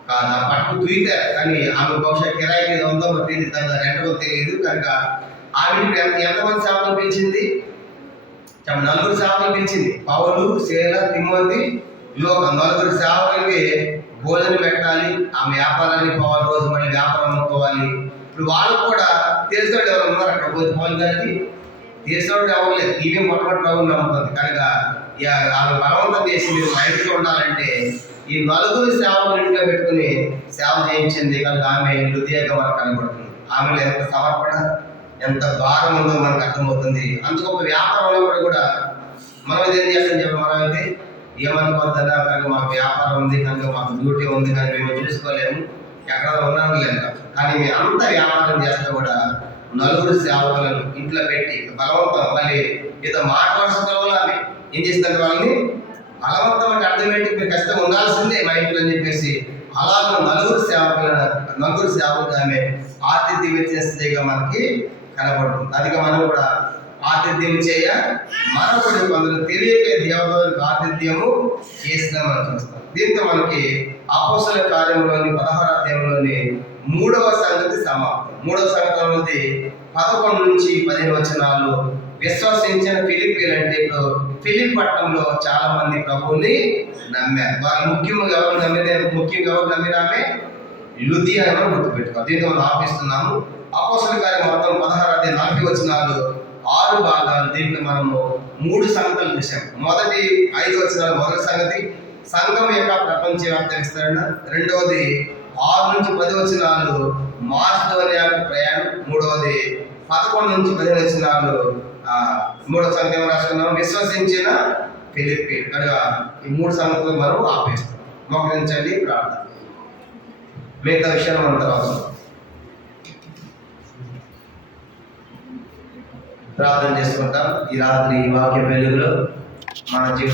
కాదు. ఆ పట్టణం తుయితారు, కానీ ఆమె బహుశా కిరాయికి ఉందో తెలియదు, తన రెండో తెలియదు. కనుక ఆమె ఎంతమంది సేవకులు పిలిచింది? చెప్పండి. 4 సేవకులు పిలిచింది. పౌలు, శీల, తిమోతి, లోక 4 సేవకులకి భోజనం పెట్టాలి. ఆమె వ్యాపారానికి పోవాలి, రోజు మళ్ళీ వ్యాపారం అమ్ముకోవాలి. ఇప్పుడు వాళ్ళు కూడా తెలిసినోడు ఎవరు ఉన్నారు అక్కడ? పౌలు గారికి తెలిసినోడు ఎవరు లేదు. ఈమె మొట్టమొదటి ప్రభువుని నమ్ముతుంది. కనుక ఆమె బలవంతం చేసి మీరు మా ఇంట్లో ఉండాలంటే ఈ 4 సేవకులు ఇంట్లో పెట్టుకుని సేవ చేయించింది. కనుక ఆమె లుదియాగా మనకు కనబడుతుంది. ఆమెలో ఎంత సమర్పణ, ఎంత భారం ఉందో మనకు అర్థమవుతుంది. అందుకు ఒక వ్యాపారంలో కూడా మనం ఏం చేస్తాం చెప్పి మనమైతే ఏమనుకోవద్దన్నా, కనుక మాకు వ్యాపారం ఉంది, కనుక మాకు డ్యూటీ ఉంది, కనుక మేము చూసుకోలేము, ఎక్కడ ఉన్నాము లేదు. కానీ మేము అంత వ్యాపారం చేస్తే కూడా 4 సేవకులను ఇంట్లో పెట్టి బలవంతం, మళ్ళీ ఏదో మాట్లాడుతున్న వల్ల ఆమె ఏం చేస్తుంది? వాళ్ళని బలవంతం అంటే అర్థం ఏంటి? మీరు ఖచ్చితంగా ఉండాల్సిందే మా ఇంట్లో అని చెప్పేసి అలాగే 4 సేవకులు ఆమె ఆతిథ్యం చేసేదిగా మనకి కనబడుతుంది. అదిగా మనం కూడా ఆతిథ్యం చేయ మరొకటి కొందరు తెలియక దేవతలకు ఆతిథ్యము చేసిన మనం చూస్తాం. దీంతో మనకి అపోస్తల కార్యంలోని 16వ అధ్యాయంలోని 3వ సంగతి సమాప్తం. 3వ సంగతి అనేది 11 నుంచి 15 వచనాలు. విశ్వసించిన ఫిలిప్పీలు అంటే ఇప్పుడు ఫిలిప్పి పట్టణంలో చాలా మంది ప్రభువుని నమ్మారు. వాళ్ళు ముఖ్యంగా ఎవరు నమ్మినామే? లుదియా అని గుర్తుపెట్టుకోవాలి. దీంతో మనం ఆపిస్తున్నాము. అపోస్తల కార్యం మొత్తం 16వ అధ్యాయం 40 వచనాలు 6 భాగాలు. దీంట్లో మనము 3 సంగతులు చూసాం. మొదటి 5 వచనాలు మొదటి సంగతి సంఘం యొక్క ప్రపంచవ్యాప్త విస్తరణ. రెండవది 6 నుంచి 10 వచనాలు మాసిదోనియా ప్రయాణం. మూడవది 11 నుంచి 15 వచనాలు మూడవ సంఘం రాసుకున్నాం, విశ్వసించిన ఫిలిప్పీ. కనుక ఈ 3 సంగతులు మనం ఆపేస్తాం. మోకరించండి, ప్రార్థన. మిగతా విషయాలు మనం తర్వాత ప్రార్థన చేసుకుంటాం. ఈ రాత్రి వాక్య వెలుగులో మన జీవితం